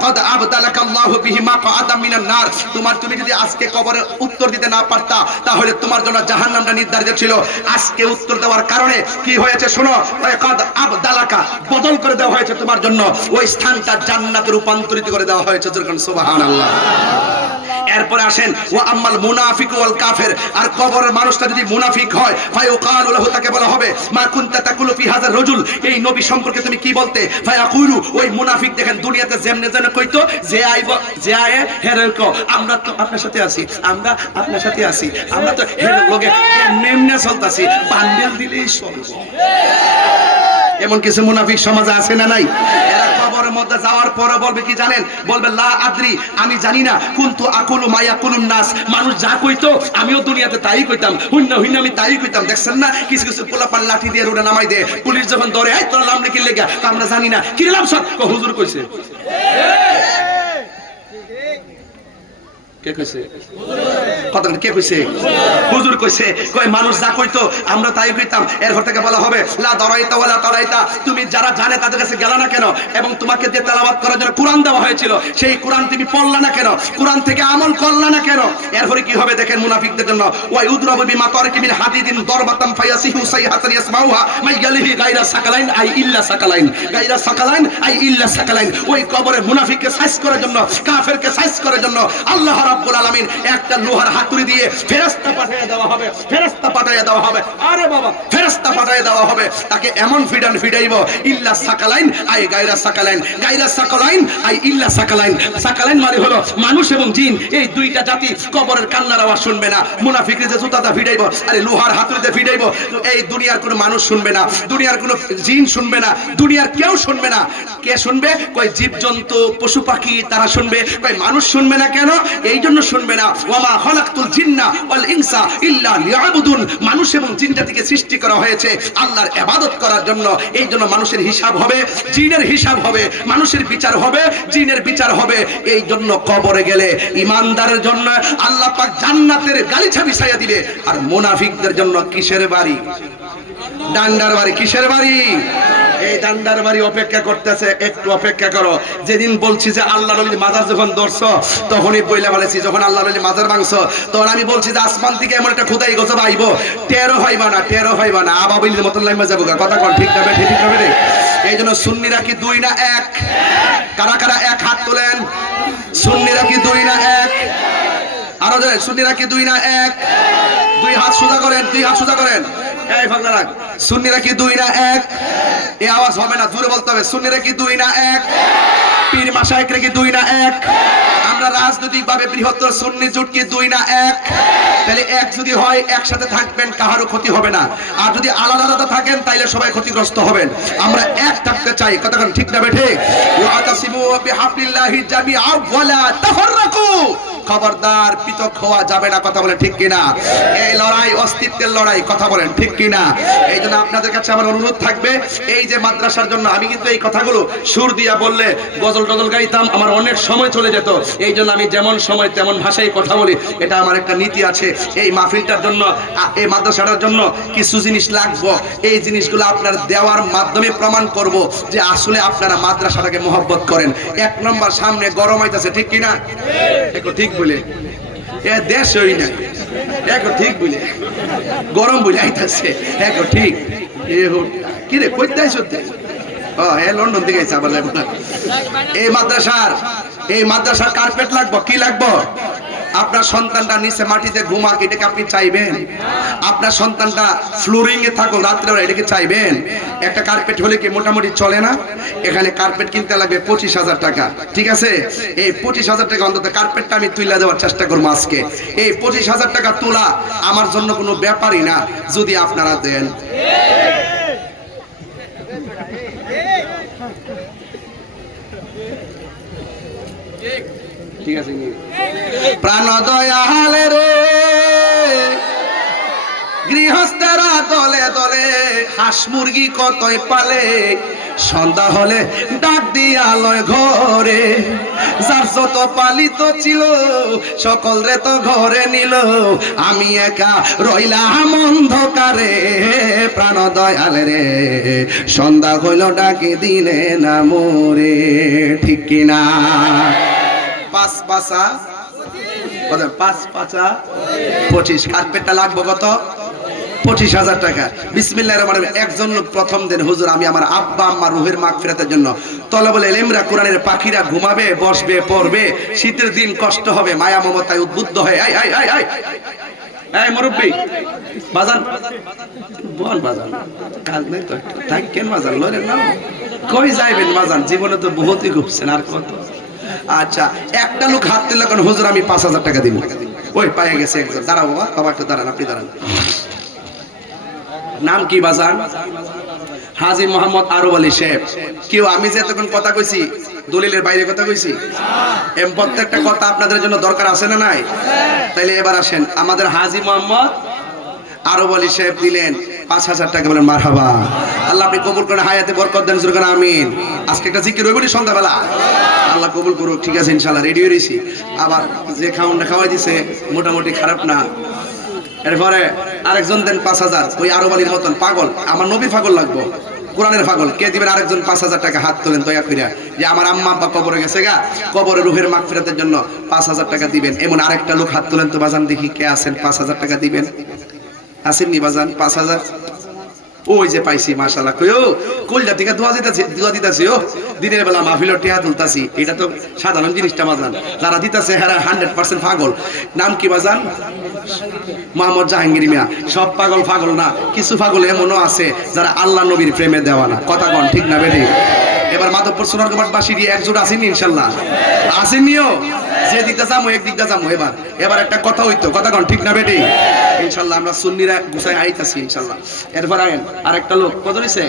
ক্বাদ আবদালাকা আল্লাহু বিহি মাকআদাম মিনান নার, তুমি যদি আজকে কবরে উত্তর দিতে না পারতা, তাহলে তোমার জন্য জাহান্নামটা নির্ধারিত ছিল। আজকে উত্তর দেওয়ার কারণে কি হয়েছে শোনো, ক্বাদ আবদালাকা, বদল করে দেওয়া হয়েছে তোমার জন্য, ওই স্থানটা জান্নাতে রূপান্তরিত করে দেওয়া হয়েছে। সুবহানাল্লাহ। এরপরে আসেন ওয়া আম্মাল মুনাফিক ওয়াল কাফির, আর কবরের মানুষটা যদি মুনাফিক হয়, ফায়ুকালু লাহু, তাকে বলা হবে মা কুনতা তাকুলু ফি হাযার রাজুল, এই নবী সম্পর্কে তুমি কি বলতে? ফায়াকুলু, ওই মুনাফিক দেখেন দুনিয়াতে যেমনে যেন কইতো, যে আইব যে আয়ে হেরেকো, আমরা তো আপনার সাথে আছি, আমরা আপনার সাথে আছি, আমরা তো হের লগে নেমনে চলতাছি, বান্ডেল দিলেই চলবে। এমন কিছু মুনাফিক সমাজে আছে না নাই? এরা কবরের মধ্যে যাওয়ার পরে বলবে কি জানেন? বলবে লা আদ্রি, আমি জানি না, কুনতু আকুলু মা ইয়াকুলুন নাস, মানুষ যা কইতো আমিও দুনিয়াতে তাই কইতাম, হুন্না আমি তাই কইতাম। দেখছেন না কিছু কিছু পোলাপান লাঠি দিয়ে রোডে নামাই দেয়, পুলিশ যখন ধরে এই তোর নাম লিখে লেগা, আমরা জানি না কি নাম, সব হুজুর কইছে। কে কইছে? কথা কে কইছে? হুজুর কইছে। কই মানুষ যা কইতো আমরা তাই কইতাম। এরপর থেকে বলা হবে লা দারাইতা ওয়ালা তারাইতা, তুমি যারা জানে তাদের কাছে গেলা না কেন? এবং তোমাকে যে তেলাওয়াত করার জন্য কোরআন দেওয়া হয়েছিল, সেই কোরআন তুমি পড়লা না কেন? কোরআন থেকে আমল করলা না কেন? এরপরে কি হবে দেখেন মুনাফিকদের জন্য, ওয়া ইউদরাবু বিমা তারকি মিন হাদিদিন দারবাতান ফায়াসিহু সাইহাতান ইয়াসমাউহা মাইয়ালিহি গায়রা সাকালাইন আই ইল্লা সাকালাইন, গায়রা সাকালাইন আই ইল্লা সাকালাইন। ওই কবরে মুনাফিককে সাইজ করার জন্য, কাফেরকে সাইজ করার জন্য আল্লাহ রাব্বুল আলামিন একটা লোহার হাতুড়ি দিয়ে ফেরেশতা পাঠিয়ে দেওয়া হবে, ফেরেশতা পাঠিয়ে দেওয়া হবে। আরে বাবা, ফেরেশতা পাঠিয়ে দেওয়া হবে, তাকে এমন ফিডাইব, ইল্লা সাকালাইন আই গায়রা সাকালাইন, গায়রা সাকালাইন আই ইল্লা সাকালাইন। সাকালাইন মানে হলো মানুষ এবং জিন, এই দুইটা জাতি কবরের কান্নার আওয়াজ শুনবে না। মুনাফিকরা যে জুতাটা ফিডাইব, আরে লোহার হাতুড়িতে ফিডাইব, এই দুনিয়ার কোনো মানুষ শুনবে না, দুনিয়ার কোনো জিন শুনবে না, দুনিয়ার কেউ শুনবে না। কে শুনবে? কই জীবজন্তু পশু পাখি তারা শুনবে, কই মানুষ শুনবে না কেন? এই জন্য শুনবে না, ওয়ামা খালাকতুল জিন্না ওয়াল ইনসা ইল্লা লিয়াবুদুন। মানুষ এবং জিন জাতিকে সৃষ্টি করা হয়েছে আল্লাহর ইবাদত করার জন্য। এই জন্য মানুষের হিসাব হবে, জিনের হিসাব হবে, মানুষের বিচার হবে, জিনের বিচার হবে। এই জন্য কবরে গেলে ইমানদারের জন্য আল্লাহ পাক জান্নাতের গালিচা বিছাইয়া দিবে, আর মুনাফিকদের জন্য কিসের বাড়ি? ডান্ডার বাড়ি। কিসের বাড়ি? এই ডান্ডার বাড়ি অপেক্ষা করতেছে। একটু অপেক্ষা করো। যেদিন বলছি যে আল্লাহর ওলি মাজার যখন ধরছো, তখনই বইলা বলেছি, যখন আল্লাহর ওলি মাজার ভাঙছো, তখন আমি বলছি যে আসমান থেকে এমন একটা খোদাই গজব আইব, টেরো হইবা না, টেরো হইবা না, আবাবিলের মতন লাইমা যাবো। কথা কোন ঠিক না? ঠিক হবে রে? এই জন্য সুন্নিরা কি দুই না এক? কারা কারা এক? হাত তোলেন। সুন্নিরা কি দুই না এক? আরো জানেন, সুন্নিরা কি দুই না এক? দুই হাত সোজা করেন, দুই হাত সোজা করেন। এই ফাঁকা রাখ। সুন্নিরা কি দুই না এক? এই আওয়াজ হবে না, জোরে বলতে হবে। সুন্নিরা কি দুই না এক? পীর মাশায়েখরা কি দুই না এক? আমরা রাজনৈতিক ভাবে বৃহত্তর সুন্নি জোট কি দুই না এক? তাহলে এক যদি হয়, একসাথে থাকবেন, কাহারও ক্ষতি হবে না। আর যদি আলাদা আলাদা থাকেন, তাইলে সবাই ক্ষতিগ্রস্ত হবেন। আমরা এক থাকতে চাই। কথা কোন ঠিক না? বেঠে ওয়াতাসিমু বিহাবলিল্লাহি জামিআ ওয়ালা তাফাররাকু। খবরদার, পৃথক হওয়া যাবে না। কথা বলেন ঠিক কিনা? এই লড়াই অস্তিত্বের লড়াই। কথা বলেন ঠিক কিনা? এই জন্য আপনাদের কাছে আমার অনুরোধ থাকবে, এই যে মাদ্রাসার জন্য আমি কিন্তু এই কথাগুলো সুর দিয়া বললে গজল টজল গাইতাম, আমার অনেক সময় চলে যেত। এই জন্য আমি যেমন সময় তেমন ভাষায় কথা বলি। এটা আমার একটা নীতি আছে। এই মাহফিলটার জন্য, এই মাদ্রাসাটার জন্য কিছু জিনিস লাগবে। এই জিনিসগুলো আপনার দেওয়ার মাধ্যমে প্রমাণ করব যে আসলে আপনারা মাদ্রাসাটাকে মহব্বত করেন। এক নম্বর, সামনে গরম হইতাছে, ঠিক কিনা? একটু ঠিক বলে এ দেশ হই না, একটু ঠিক বলে গরম বলে আইতাছে, একটু ঠিক। এ কি রে, কইতে আইছ? লন্ডন থেকে আইছে আবার। এই মাদ্রাসার কার্পেট লাগবো। কি লাগবো? আপনার সন্তানটা নিচে মাটিতে ঘুমাক, এটাকে আপনি চাইবেন? আপনার সন্তানটা ফ্লোরিং এ থাকুক রাত্রেবেলা, এটাকে চাইবেন? একটা কার্পেট হলে কি মোটামুটি চলে না? এখানে কার্পেট কিনতে লাগবে 25,000 টাকা। ঠিক আছে? এই 25,000 টাকা অন্তত কার্পেটটা আমি তুলে দেওয়ার চেষ্টা করবো আজকে। এই 25,000 টাকা তোলা আমার জন্য কোনো ব্যাপারই না, যদি আপনারা দেন। ঠিক আছে? প্রাণ দয়ালে রে, গৃহস্থেরা দলে দলে হাঁস মুরগি কতই পালে, সন্ধ্যা হলে ডাক দিয়া লয় ঘরে, যার যত পালিত ছিল সকল রে তো ঘরে নিল, আমি একা রইলাম অন্ধকারে। প্রাণ দয়ালে রে, সন্ধ্যা হইল ডাকে দিলে না মোরে। ঠিক কিনা? পাঁচ পাঁচা 25। কার্পেটটা লাগবে কত? 25,000 টাকা। বিসমিল্লাহির রহমানির রহিম। একজন লোক প্রথম দিন, হুজুর আমি আমার আব্বা আম্মার রুহের মাগফিরাতের জন্য, তলবুল ইলমরা কোরআনের পাখিরা ঘুমাবে, বসবে, পড়বে, শীতের দিন কষ্ট হবে, মায়া মমতায় উদ্বুদ্ধ হয়ে এই মুরব্বি বাজান বল, বাজান কাজ নাই তো, তাই কেন বাজান লরে না? কই যাইবেন বাজান? জীবনে তো বহুতই ঘুরছেন, আর কত? আচ্ছা, একটা লোক হাত তুললে কোন, হুজুর আমি 5,000 টাকা দিব। ওই পায়ে গেছে একজন। দাঁড়াও বাবা, বাবা একটু দাঁড়ান, আপনি দাঁড়ান। নাম কি বাজান? হাজী মোহাম্মদ আরব আলী সাহেব। কেউ আমি যে এতক্ষণ কথা কইছি দলিলের বাইরে কথা কইছি? প্রত্যেকটা কথা আপনাদের জন্য দরকার আছে না নাই? তাইলে এবার আসেন, আমাদের হাজী মোহাম্মদ আরব আলী সাহেব দিলেন 5,000 টাকা। বলেন মারহাবা। আল্লাহ আপনি কবুল করেন, হায়াতে বরকত দেন, জোরে করেন আমিন। আজকে একটা জিকির হইব সন্ধ্যাবেলা, আল্লাহ কবুল করুক। ঠিক আছে ইনশাআল্লাহ, রেডি হয়েছি। আবার যে খাওয়ানটা খাওয়াই দিছে মোটামুটি খারাপ না। এরপরে আরেকজন দেন 5,000। ওই আরব আলীর মতন পাগল, আমার নবীর পাগল লাগবো, কোরআনের পাগল। কে দিবেন? আরেকজন 5,000 টাকা। হাত তোলেন দয়া কইরা, যে আমার আম্মা আব্বা কবরে গেছে গা, কবরে রুহের মাগফিরাতের জন্য 5,000 টাকা দিবেন। এমন আরেকটা লোক হাত তোলেন তো বাজান, দেখি কে আছেন 5,000 টাকা দিবেন। আসেননি বাজান? 5,000 ওই যে পাইছি মাশাআল্লাহ কইও কলজা থেকে দোয়া দিতাছি ও দিনের বেলা মাহফিলের টিয়া তুলতাছি এটা তো সাধারণ জিনিসটা বাজান যারা দিতাছে হেরা 100% পাগল নাম কি বাজান মোহাম্মদ জাহাঙ্গীর মিয়া সব পাগল না কিছু পাগল এমনও আছে যারা আল্লাহ নবীর প্রেমে দেওয়ানা কথা কোন ঠিক না বেঠি এবার মাধবপুর সোনারগাঁওবাসী দিয়ে একজোট আছেন ইনশাআল্লাহ আসেননিও যে দিকটা যামু এক দিকটা যামু এবার একটা কথা হইতো কথা কোন ঠিক না বেঠি ইনশাআল্লাহ আমরা সুন্নিরা গুছাই আইতাছি ইনশাআল্লাহ এরপর আইন আরেকটা লোক কত হইছে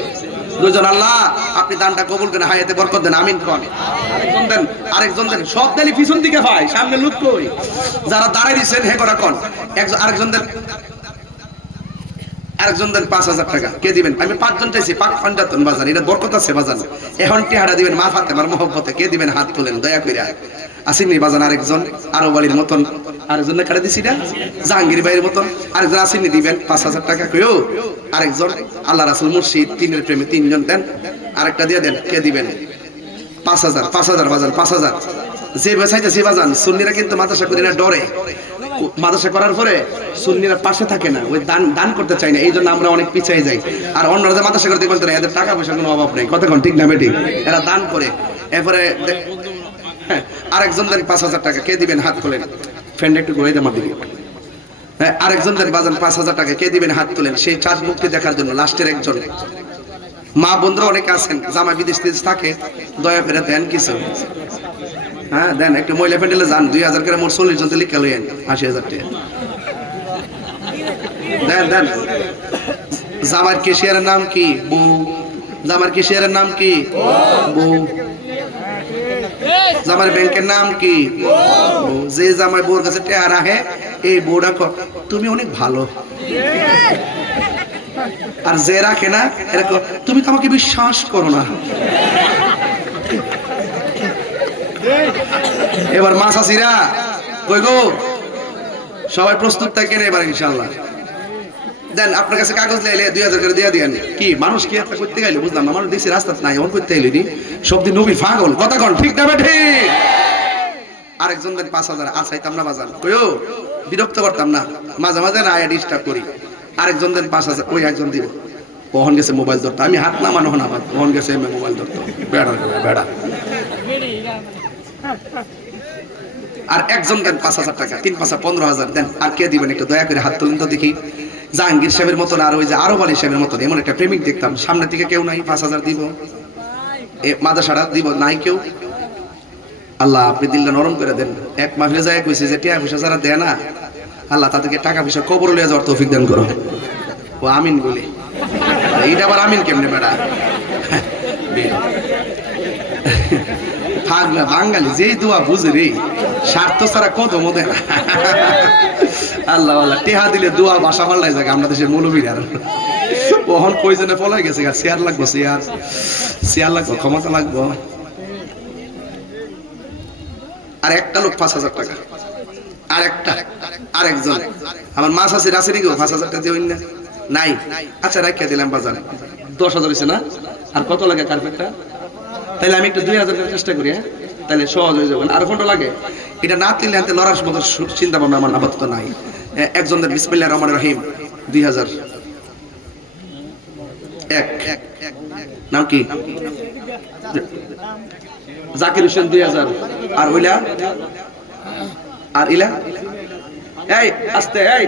দুইজন আল্লাহ আপনি দানটা কবুল করেন হায়াতে বরকত দেন আমিন কোন আরেকজন দেন সব দেলি পিছন দিকে ভাই সামনে লোক কই যারা দাঁড়াই দিবেন হে করা কোন আরেকজন দেন 5000 টাকা কে দিবেন আমি পাঁচজন চাইছি পাক পাঞ্জাতন বাজার এটা বরকত আছে বাজার এখন টিহাড়া দিবেন মা ফাতেমার মহব্বতে কে দিবেন হাত তোলেন দয়া কইরা আসেননি বাজান আরেকজন আরো বাড়ির মতন আরেকজন কাটা দিছি না জাহাঙ্গীর ভাইয়ের মতন আরেকজন আসেননি দিবেন 5000 টাকা কইও আরেকজন আল্লাহ রাসূল মুর্শিদ তিনের প্রেমে তিনজন দেন আরেকটা দিয়ে দেন কে দিবেন 5000 বাজান 5000 যে বেচাইতেছি বাজান সুন্নিরা কিন্তু মাদ্রাসা করি না ডরে মাদ্রাসা করার পরে সুন্নিরা পাশে থাকে না ওই দান করতে চায় না এইজন্য আমরা অনেক পিছিয়ে যাই আর অন্যরা যে মাদ্রাসা করতে বলতে না এদের টাকা পয়সার কোনো অভাব নেই কতক্ষণ ঠিক না বেটি এরা দান করে এরপরে আরেকজন দেন 5000 টাকা কে দিবেন হাত তোলেন ফ্রেন্ড একটু ঘুরে আমার দিকে হ্যাঁ আরেকজন দেন বাজান 5000 টাকা কে দিবেন হাত তোলেন সেই চাঁদ মুক্তি দেখার জন্য লাস্টের একজন মা বন্ধুরা অনেক আছেন জামা বিদেশ থাকে দয়া করে দেন কিছু হ্যাঁ দেন একটু মহিলা প্যান্ডেলে যান 2000 করে মোট 40 জন লিখে লইয়েন 80000 টাকা দেন জামার কেশিয়ারের নাম কি বউ জামার কেশিয়ারের নাম কি বউ জামার ব্যাংকের নাম কি বউ যে জামাই বউর কাছে টাকা রাখে এই বউটা তুমি অনেক ভালো আর যে রাখে না এরকম তুমি তো আমাকে বিশ্বাস করো না এবার মাসাসিরা কই গো সবাই প্রস্তুত থাকেন এবার ইনশাআল্লাহ দেন আপনার কাছে কাগজ লাইলে 2000 করে দিয়া দিয়েন কি মানুষ কি একটা করতে গেলে বুঝলাম না মানুষ দেশে রাস্তা নাই এমন করতে গেলি সব দিন নবী পাগল কথা কোন ঠিক না বেঠি আরেকজন দেন 5000 আছাইতাম না বাজান কইও বিরক্ত করতাম না মাঝে মাঝে না আয়া ডিস্টার্ব করি আরেকজন দেন 5000 ওই একজন দিব কখন গেছে মোবাইল ধরতে আমি হাত না মানো না কখন গেছে মোবাইল ধরতে বেড়া আর একজন দেন 5000 টাকা 3 5 15000 দেন আর কে দিবেন একটু দয়া করে হাত তুলেন তো দেখি জাহাঙ্গীর সাহেবের মতন আর ওই যে আরো আলী সাহেবের মতন এমন একটা প্রেমিক দেখতাম সামনে থেকে কেউ নাই 5000 দিব মাদ্রাসাটা দিব নাই কেউ আল্লাহ আপনি দিলটা নরম করে দেন এক মাহফিলে যায় কইছে যে টাকা পয়সা যারা দেয় না আল্লাহ তাদেরকে টাকা পয়সা কবরে লয়ে যাওয়ার তৌফিক দান করো ও আমিন বলে এইটা আবার আমিন কেমনে বেটা পাগলা বাঙালি যেই দোয়া বুঝে রে স্বার্থ ছাড়া কত মনে আল্লাহ আল্লাহ টেহা দিলে দোয়া বাসা পাল্লাই যাক আমরা দেশের মৌলবীরা ওহন কইজনে পলাই গেছে চেয়ার লাগবো চেয়ার লাগবো ক্ষমতা লাগবো আর একটা লোক 5000 টাকা আরেকজন আমার মাছ আছে রাসেরি গো 5000 টাকা দিবেন না নাই আচ্ছা রাখিয়া দিলাম বাজার 10000 হইছে না আর কত লাগে কার্পেটটা তাহলে আমি একটু 2000 করে চেষ্টা করি তাহলে সহজ হয়ে যাবে আর কোনটা লাগে এটা না দিলে হাতে লড়ার মতো চিন্তা ভাবনা আমার আপাতত নাই একজনের বিসমিল্লাহির রহমানির রহিম 2000 এক নাম কি জাকির হোসেন 2000 আর ওইলা আর ইলা এই আস্তে এই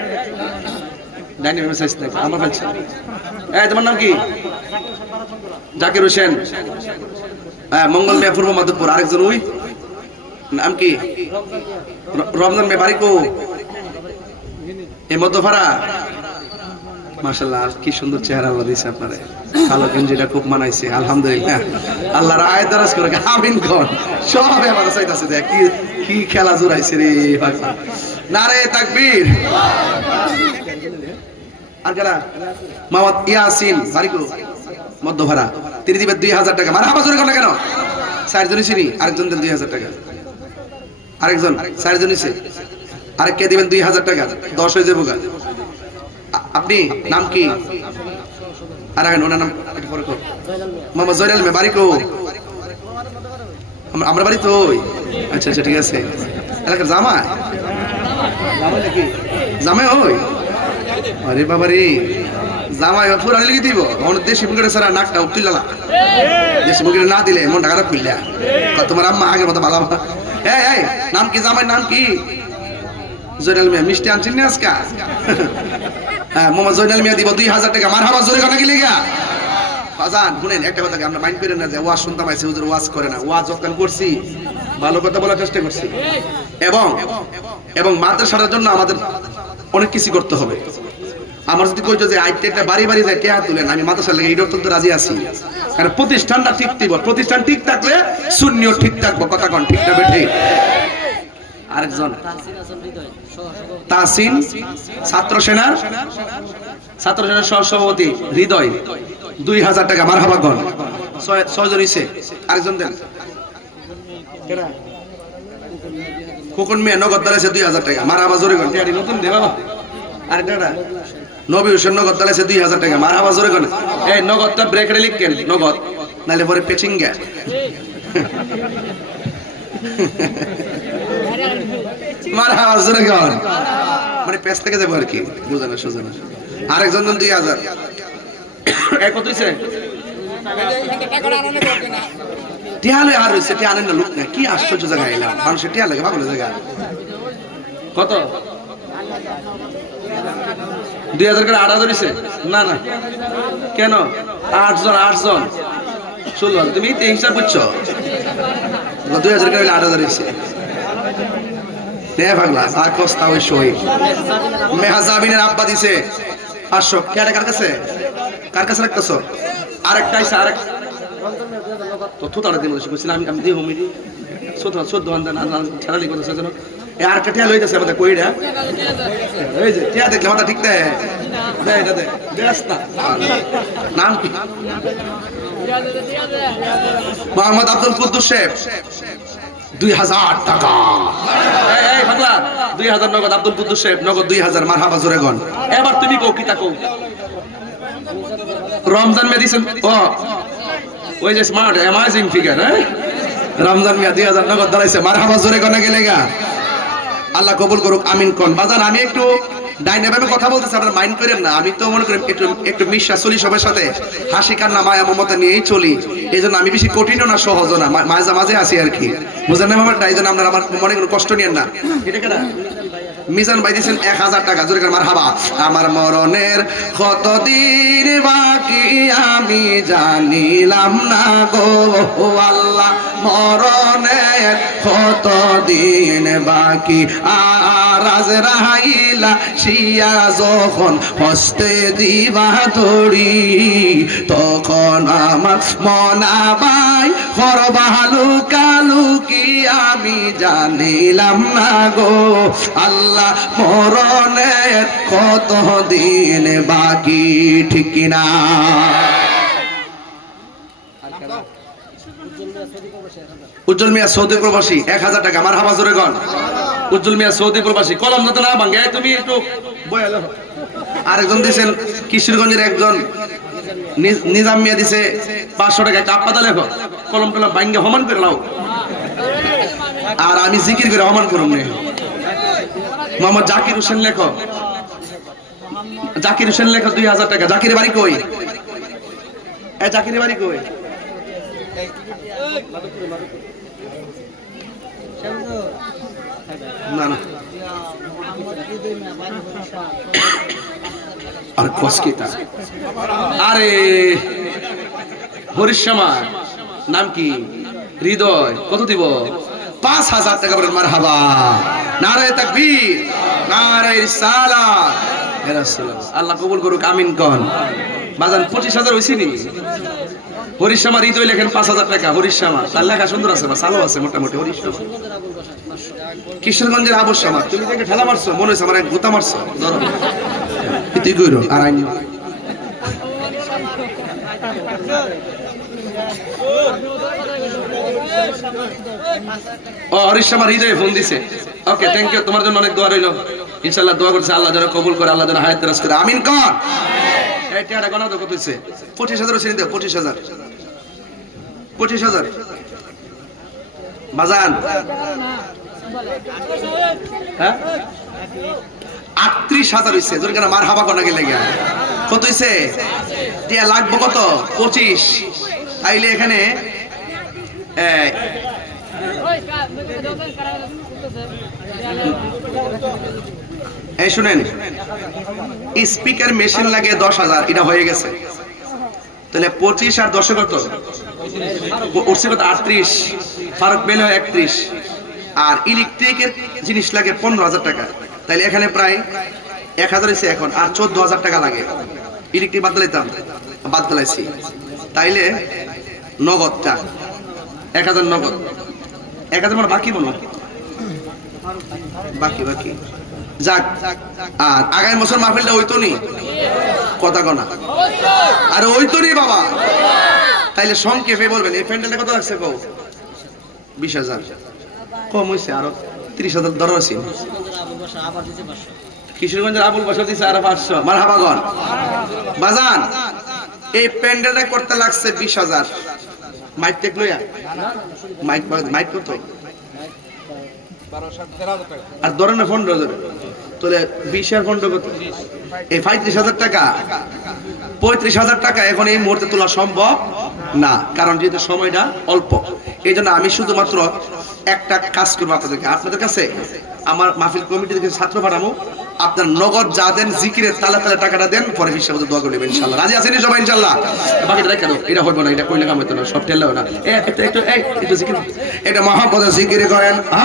ডাইনি মেসেজ দেখ আমার বলছে এই তোমার নাম কি জাকির হোসেন হ্যাঁ মঙ্গল মিয়া পূর্ব মাধবপুর আরেকজন ওই নাম কি রমজান মে বাড়ি কো এই মধ্যপাড়া মাশাআল্লাহ কি সুন্দর চেহারা আল্লাহ দিয়েছে আপনারে ভালো গেঞ্জিটা খুব মানাইছে আলহামদুলিল্লাহ আল্লাহর আয়াত দরাজ করে আমিন কোন সব আমাদের চাইতাছে দেখ কি খেলা জোড়াইছে রে ভাই নারে তাকবীর আর যারা মোহাম্মদ ইয়াসিন বাড়ি কো মধ্যপাড়া তিনি দিবেন 2000 টাকা মারহাবা জোরে কোন কেন চারজনই চিনি আরেকজন দেন 2000 টাকা আরেকজন চারজনই আছে আরেক কে দিবেন 2000 টাকা 10 হয়ে যাবে আপনি নাম কি আর এখন ওনার নাম একটু পরে কো মোহাম্মদ জয়নাল মে বাড়ি কো আমরা বাড়ি তো আচ্ছা আচ্ছা ঠিক আছে এলাকার জামাই নাকি জামাই ওই আরে বাবা রে জামাই পুরানি লিখে দিব ওর দেশি মুখের সারা নাকটা উঠিলালা দেশি মুখের না দিলে মনটা খারাপ করলে তোমার আম্মা আগের মতো ভালো এই এই নাম কি জামাই নাম কি জয়নাল মিয়া মিষ্টি আনছেন না আজকে হ্যাঁ মোহাম্মদ জয়নাল মিয়া দিব 2000 টাকা মারহাবা জোরে কথা কি লেগা বাজান শুনেন একটা কথা আমরা মাইন্ড করেন না যে ওয়াজ শুনতাম আইছে হুজুর ওয়াজ করে না ওয়াজ যখন করছি ভালো কথা বলার চেষ্টা করছি এবং এবং মাদ্রাসার জন্য আমাদের অনেক কিছু করতে হবে আমার যদি কইতো যে আইটেটা বাড়ি বাড়ি যায় টিয়া তুলেন আমি মাদ্রাসার লাগি এইটার তো রাজি আছি কারণ প্রতিষ্ঠানটা ঠিক দিব প্রতিষ্ঠান ঠিক থাকলে শূন্যও ঠিক থাকবো কথা কোন ঠিক না বেঠে আরেকজন তাসিন ছাত্র সেনার সহসভাপতি হৃদয় 2000 টাকা মারহাবা গণ 6 জন হইছে আরেকজন দেন খোকন মিয়া নগদ দালাইছে 2000 টাকা মারহাবা জোরে গণ টিয়ারি নতুন দে বাবা আরেকটা নবী হোসেন নগদ দালাইছে 2000 টাকা মারহাবা জোরে গণ এই নগদটা ব্রেকেটে লিখেন নগদ নালে পরে পেচিং গে মারহাবা জোরে গণ মানে পেছ থেকে যাবো আর কি বুঝানো সোজানো আরেকজন 2000 এক কত হইছে টিয়ালে আর হইছে টিয়ালে না লোক না কি আশ্চর্য জায়গা এলাম মানুষের টিয়া লাগে পাগলের জায়গা কত 2000 করে 8000 হইছে না না কেন 8 জন শুনলাম তুমি এই হিসাব বুঝছো 2000 করে 8000 হইছে নে পাগলা আর কস্তা ওই সই মেহাজাবিনের আব্বা দিছে 500 কেডা কার কাছে রাখতেছো আরেকটা আইছে আরেক তো থুতাড়া দিমু কইছিলাম আমি দিই হোমিডি 14 আন্দা না ছাড়া লিখো তো সেজন্য এই আর কাটিয়া লইতাছে আমাদের কইরা এই যে টিয়া দেখলে মাথা ঠিক দেয় দে এটা দে দেস্তা নাম কি মোহাম্মদ আব্দুল কুদ্দুস সাহেব 2000 টাকা এই পাগলা 2000 নগদ আব্দুল কুদ্দুস সাহেব নগদ 2000 মারহাবা জোরে গন এবার তুমি কও কি তাকো রমজান মেডিসিন ও ওই যে স্মার্ট অ্যামাজিং ফিগার হ্যাঁ রমজান মিয়া 2000 নগদ দাঁড়াইছে মারহাবা জোরে গনে গেলেগা আল্লাহ কবুল করুক আমিন কোন বাজান আমি একটু ডাইনাভাবে কথা বলতেছি আপনারা মাইন্ড করেন না আমি তো মনে করি একটু মিশা চলি সবার সাথে হাসি কান্না মায়া মমতা নিয়েই চলি এইজন্য আমি বেশি কঠিনও না সহজও না মাঝে মাঝে আসি আর কি বুঝেন না ব্যাপারটা এইজন্য আপনারা আমার মনে কোনো কষ্ট নিয়েন না এটা কেন মিজান ভাই দিয়েছেন 1000 টাকা জোরে করে মারহাবা আমার মরণের কতদিন বাকি আমি জানিলাম না গো আল্লাহ মরণের কতদিন বাকি আর আজরাইলা শিয়া যখন হস্তে দিবা দড়ি তখন আমার মনাবাই করবালু কালুকি আমি জানিলাম না গো আল্লাহ মরণের কত দিন বাকি ঠিক কিনা উজ্জ্বল মিয়া সৌদি প্রবাসী 1000 টাকা মারহাবা জোরে গন উজ্জ্বল মিয়া সৌদি প্রবাসী কলম যাতে না ভাঙে তুমি একটু বয়ালো আরেকজন দিয়েছেন কিশোরগঞ্জের একজন নিজাম মিয়া দিছে 500 টাকা একটা আপাদা লেখো কলম কলম ভাঙ্গে হমান করে লাও আর আমি জিকির করে হমান করুম নে মোহাম্মদ জাকির হোসেন লেখো 2000 টাকা জাকিরের বাড়ি কই এই জাকিরের বাড়ি কই না না আর কসকিতা আরে হরিশ্যামা নাম কি হৃদয় কত দিব 5000 টাকা বলেন মারহাবা নারায়ে তাকবীর নারায়ে রিসালাত ইয়া রাসূলুল্লাহ আল্লাহ কবুল করুক আমিন কোন বাজান 25000 হইছে নি হরিশ্যামা হৃদয় লেখেন 5000 টাকা হরিশ্যামা তার লেখা সুন্দর আছে বা ভালো আছে মোটামুটি হরিশ্যামা কিশোরগঞ্জের আবু শামা তুমি দেখে ঠেলা মারছো মনে হইছে আমার এক গোতা মারছো ধরো তুই কইরো আর আইনি ও হরিশ্যামা হৃদয়ে ফোন দিছে ওকে থ্যাংক ইউ তোমার জন্য অনেক দোয়া রইলো ইনশাআল্লাহ দোয়া করছি আল্লাহ যেন কবুল করে আল্লাহ যেন হায়াত দারাজ করে আমিন কর এই টাকা গণা তো কত হইছে 25000 শ্রেণী দাও 25000 বাজান হ্যাঁ 38,000 হইছে। জোরে কেন মারহাবা কোনা গেলে গিয়া কত হইছে? টিয়া লাগবে কত? 25। তাইলে এখানে এই শুনেন, স্পিকার মেশিন লাগে 10,000, এটা হয়ে গেছে। তাহলে 25 আর 10 কত উঠছে? কত? 38। ফারুক পেলে 31। আর ইলেকট্রিকের জিনিস লাগে 15,000 টাকা। তাইলে এখানে প্রায় 1,000 হয়েছে এখন, আর 14,000 টাকা লাগে। ইলেকট্রিক বাদ দিলাম, বাদ দিলাইছি। তাইলে নগদটা 1,000 নগদ, 1,000 মানে বাকি বলো, বাকি বাকি যাক। আর আগামী বছর মাহফিলটা হইতো নি? কথা কনা আর হইতো নি বাবা। তাইলে সংক্ষেপে বলবেন এই প্যান্ডেলটা কত লাগছে? কও 20,000। কম হয়েছে, আরো 30,000 ধরো আছে। কিশোরগঞ্জের আবুল বসর দিচ্ছে আরো 500। মারহাবাগন বাজান, এই প্যান্ডেলটা করতে লাগছে 20,000। মাইক টেক লইয়া, মাইক মাইক কত? আর ধরেন না 15,000। তাহলে 20 আর 15 কত? এই 35,000 টাকা। 35,000 টাকা এখন এই মুহূর্তে তোলা সম্ভব না, কারণ যেহেতু সময়টা অল্প। এই জন্য আমি শুধুমাত্র একটা কাজ করবো আপনাদের কাছে, আমার মাহফিল কমিটি থেকে ছাত্র পাঠাবো। আপনার নগদ যা দেন জিকিরের তালে তালে টাকাটা দেন, পরে হিসাবে দোয়া করে নেবেন ইনশাল্লাহ। রাজি আছেন সবাই ইনশাল্লাহ? বাকিটা রেখে দাও, এটা হইব না, এটা কইলে কাম হইতো না, সব টেললেও না। একটু জিকির, এটা মহাপদে জিকির করেন।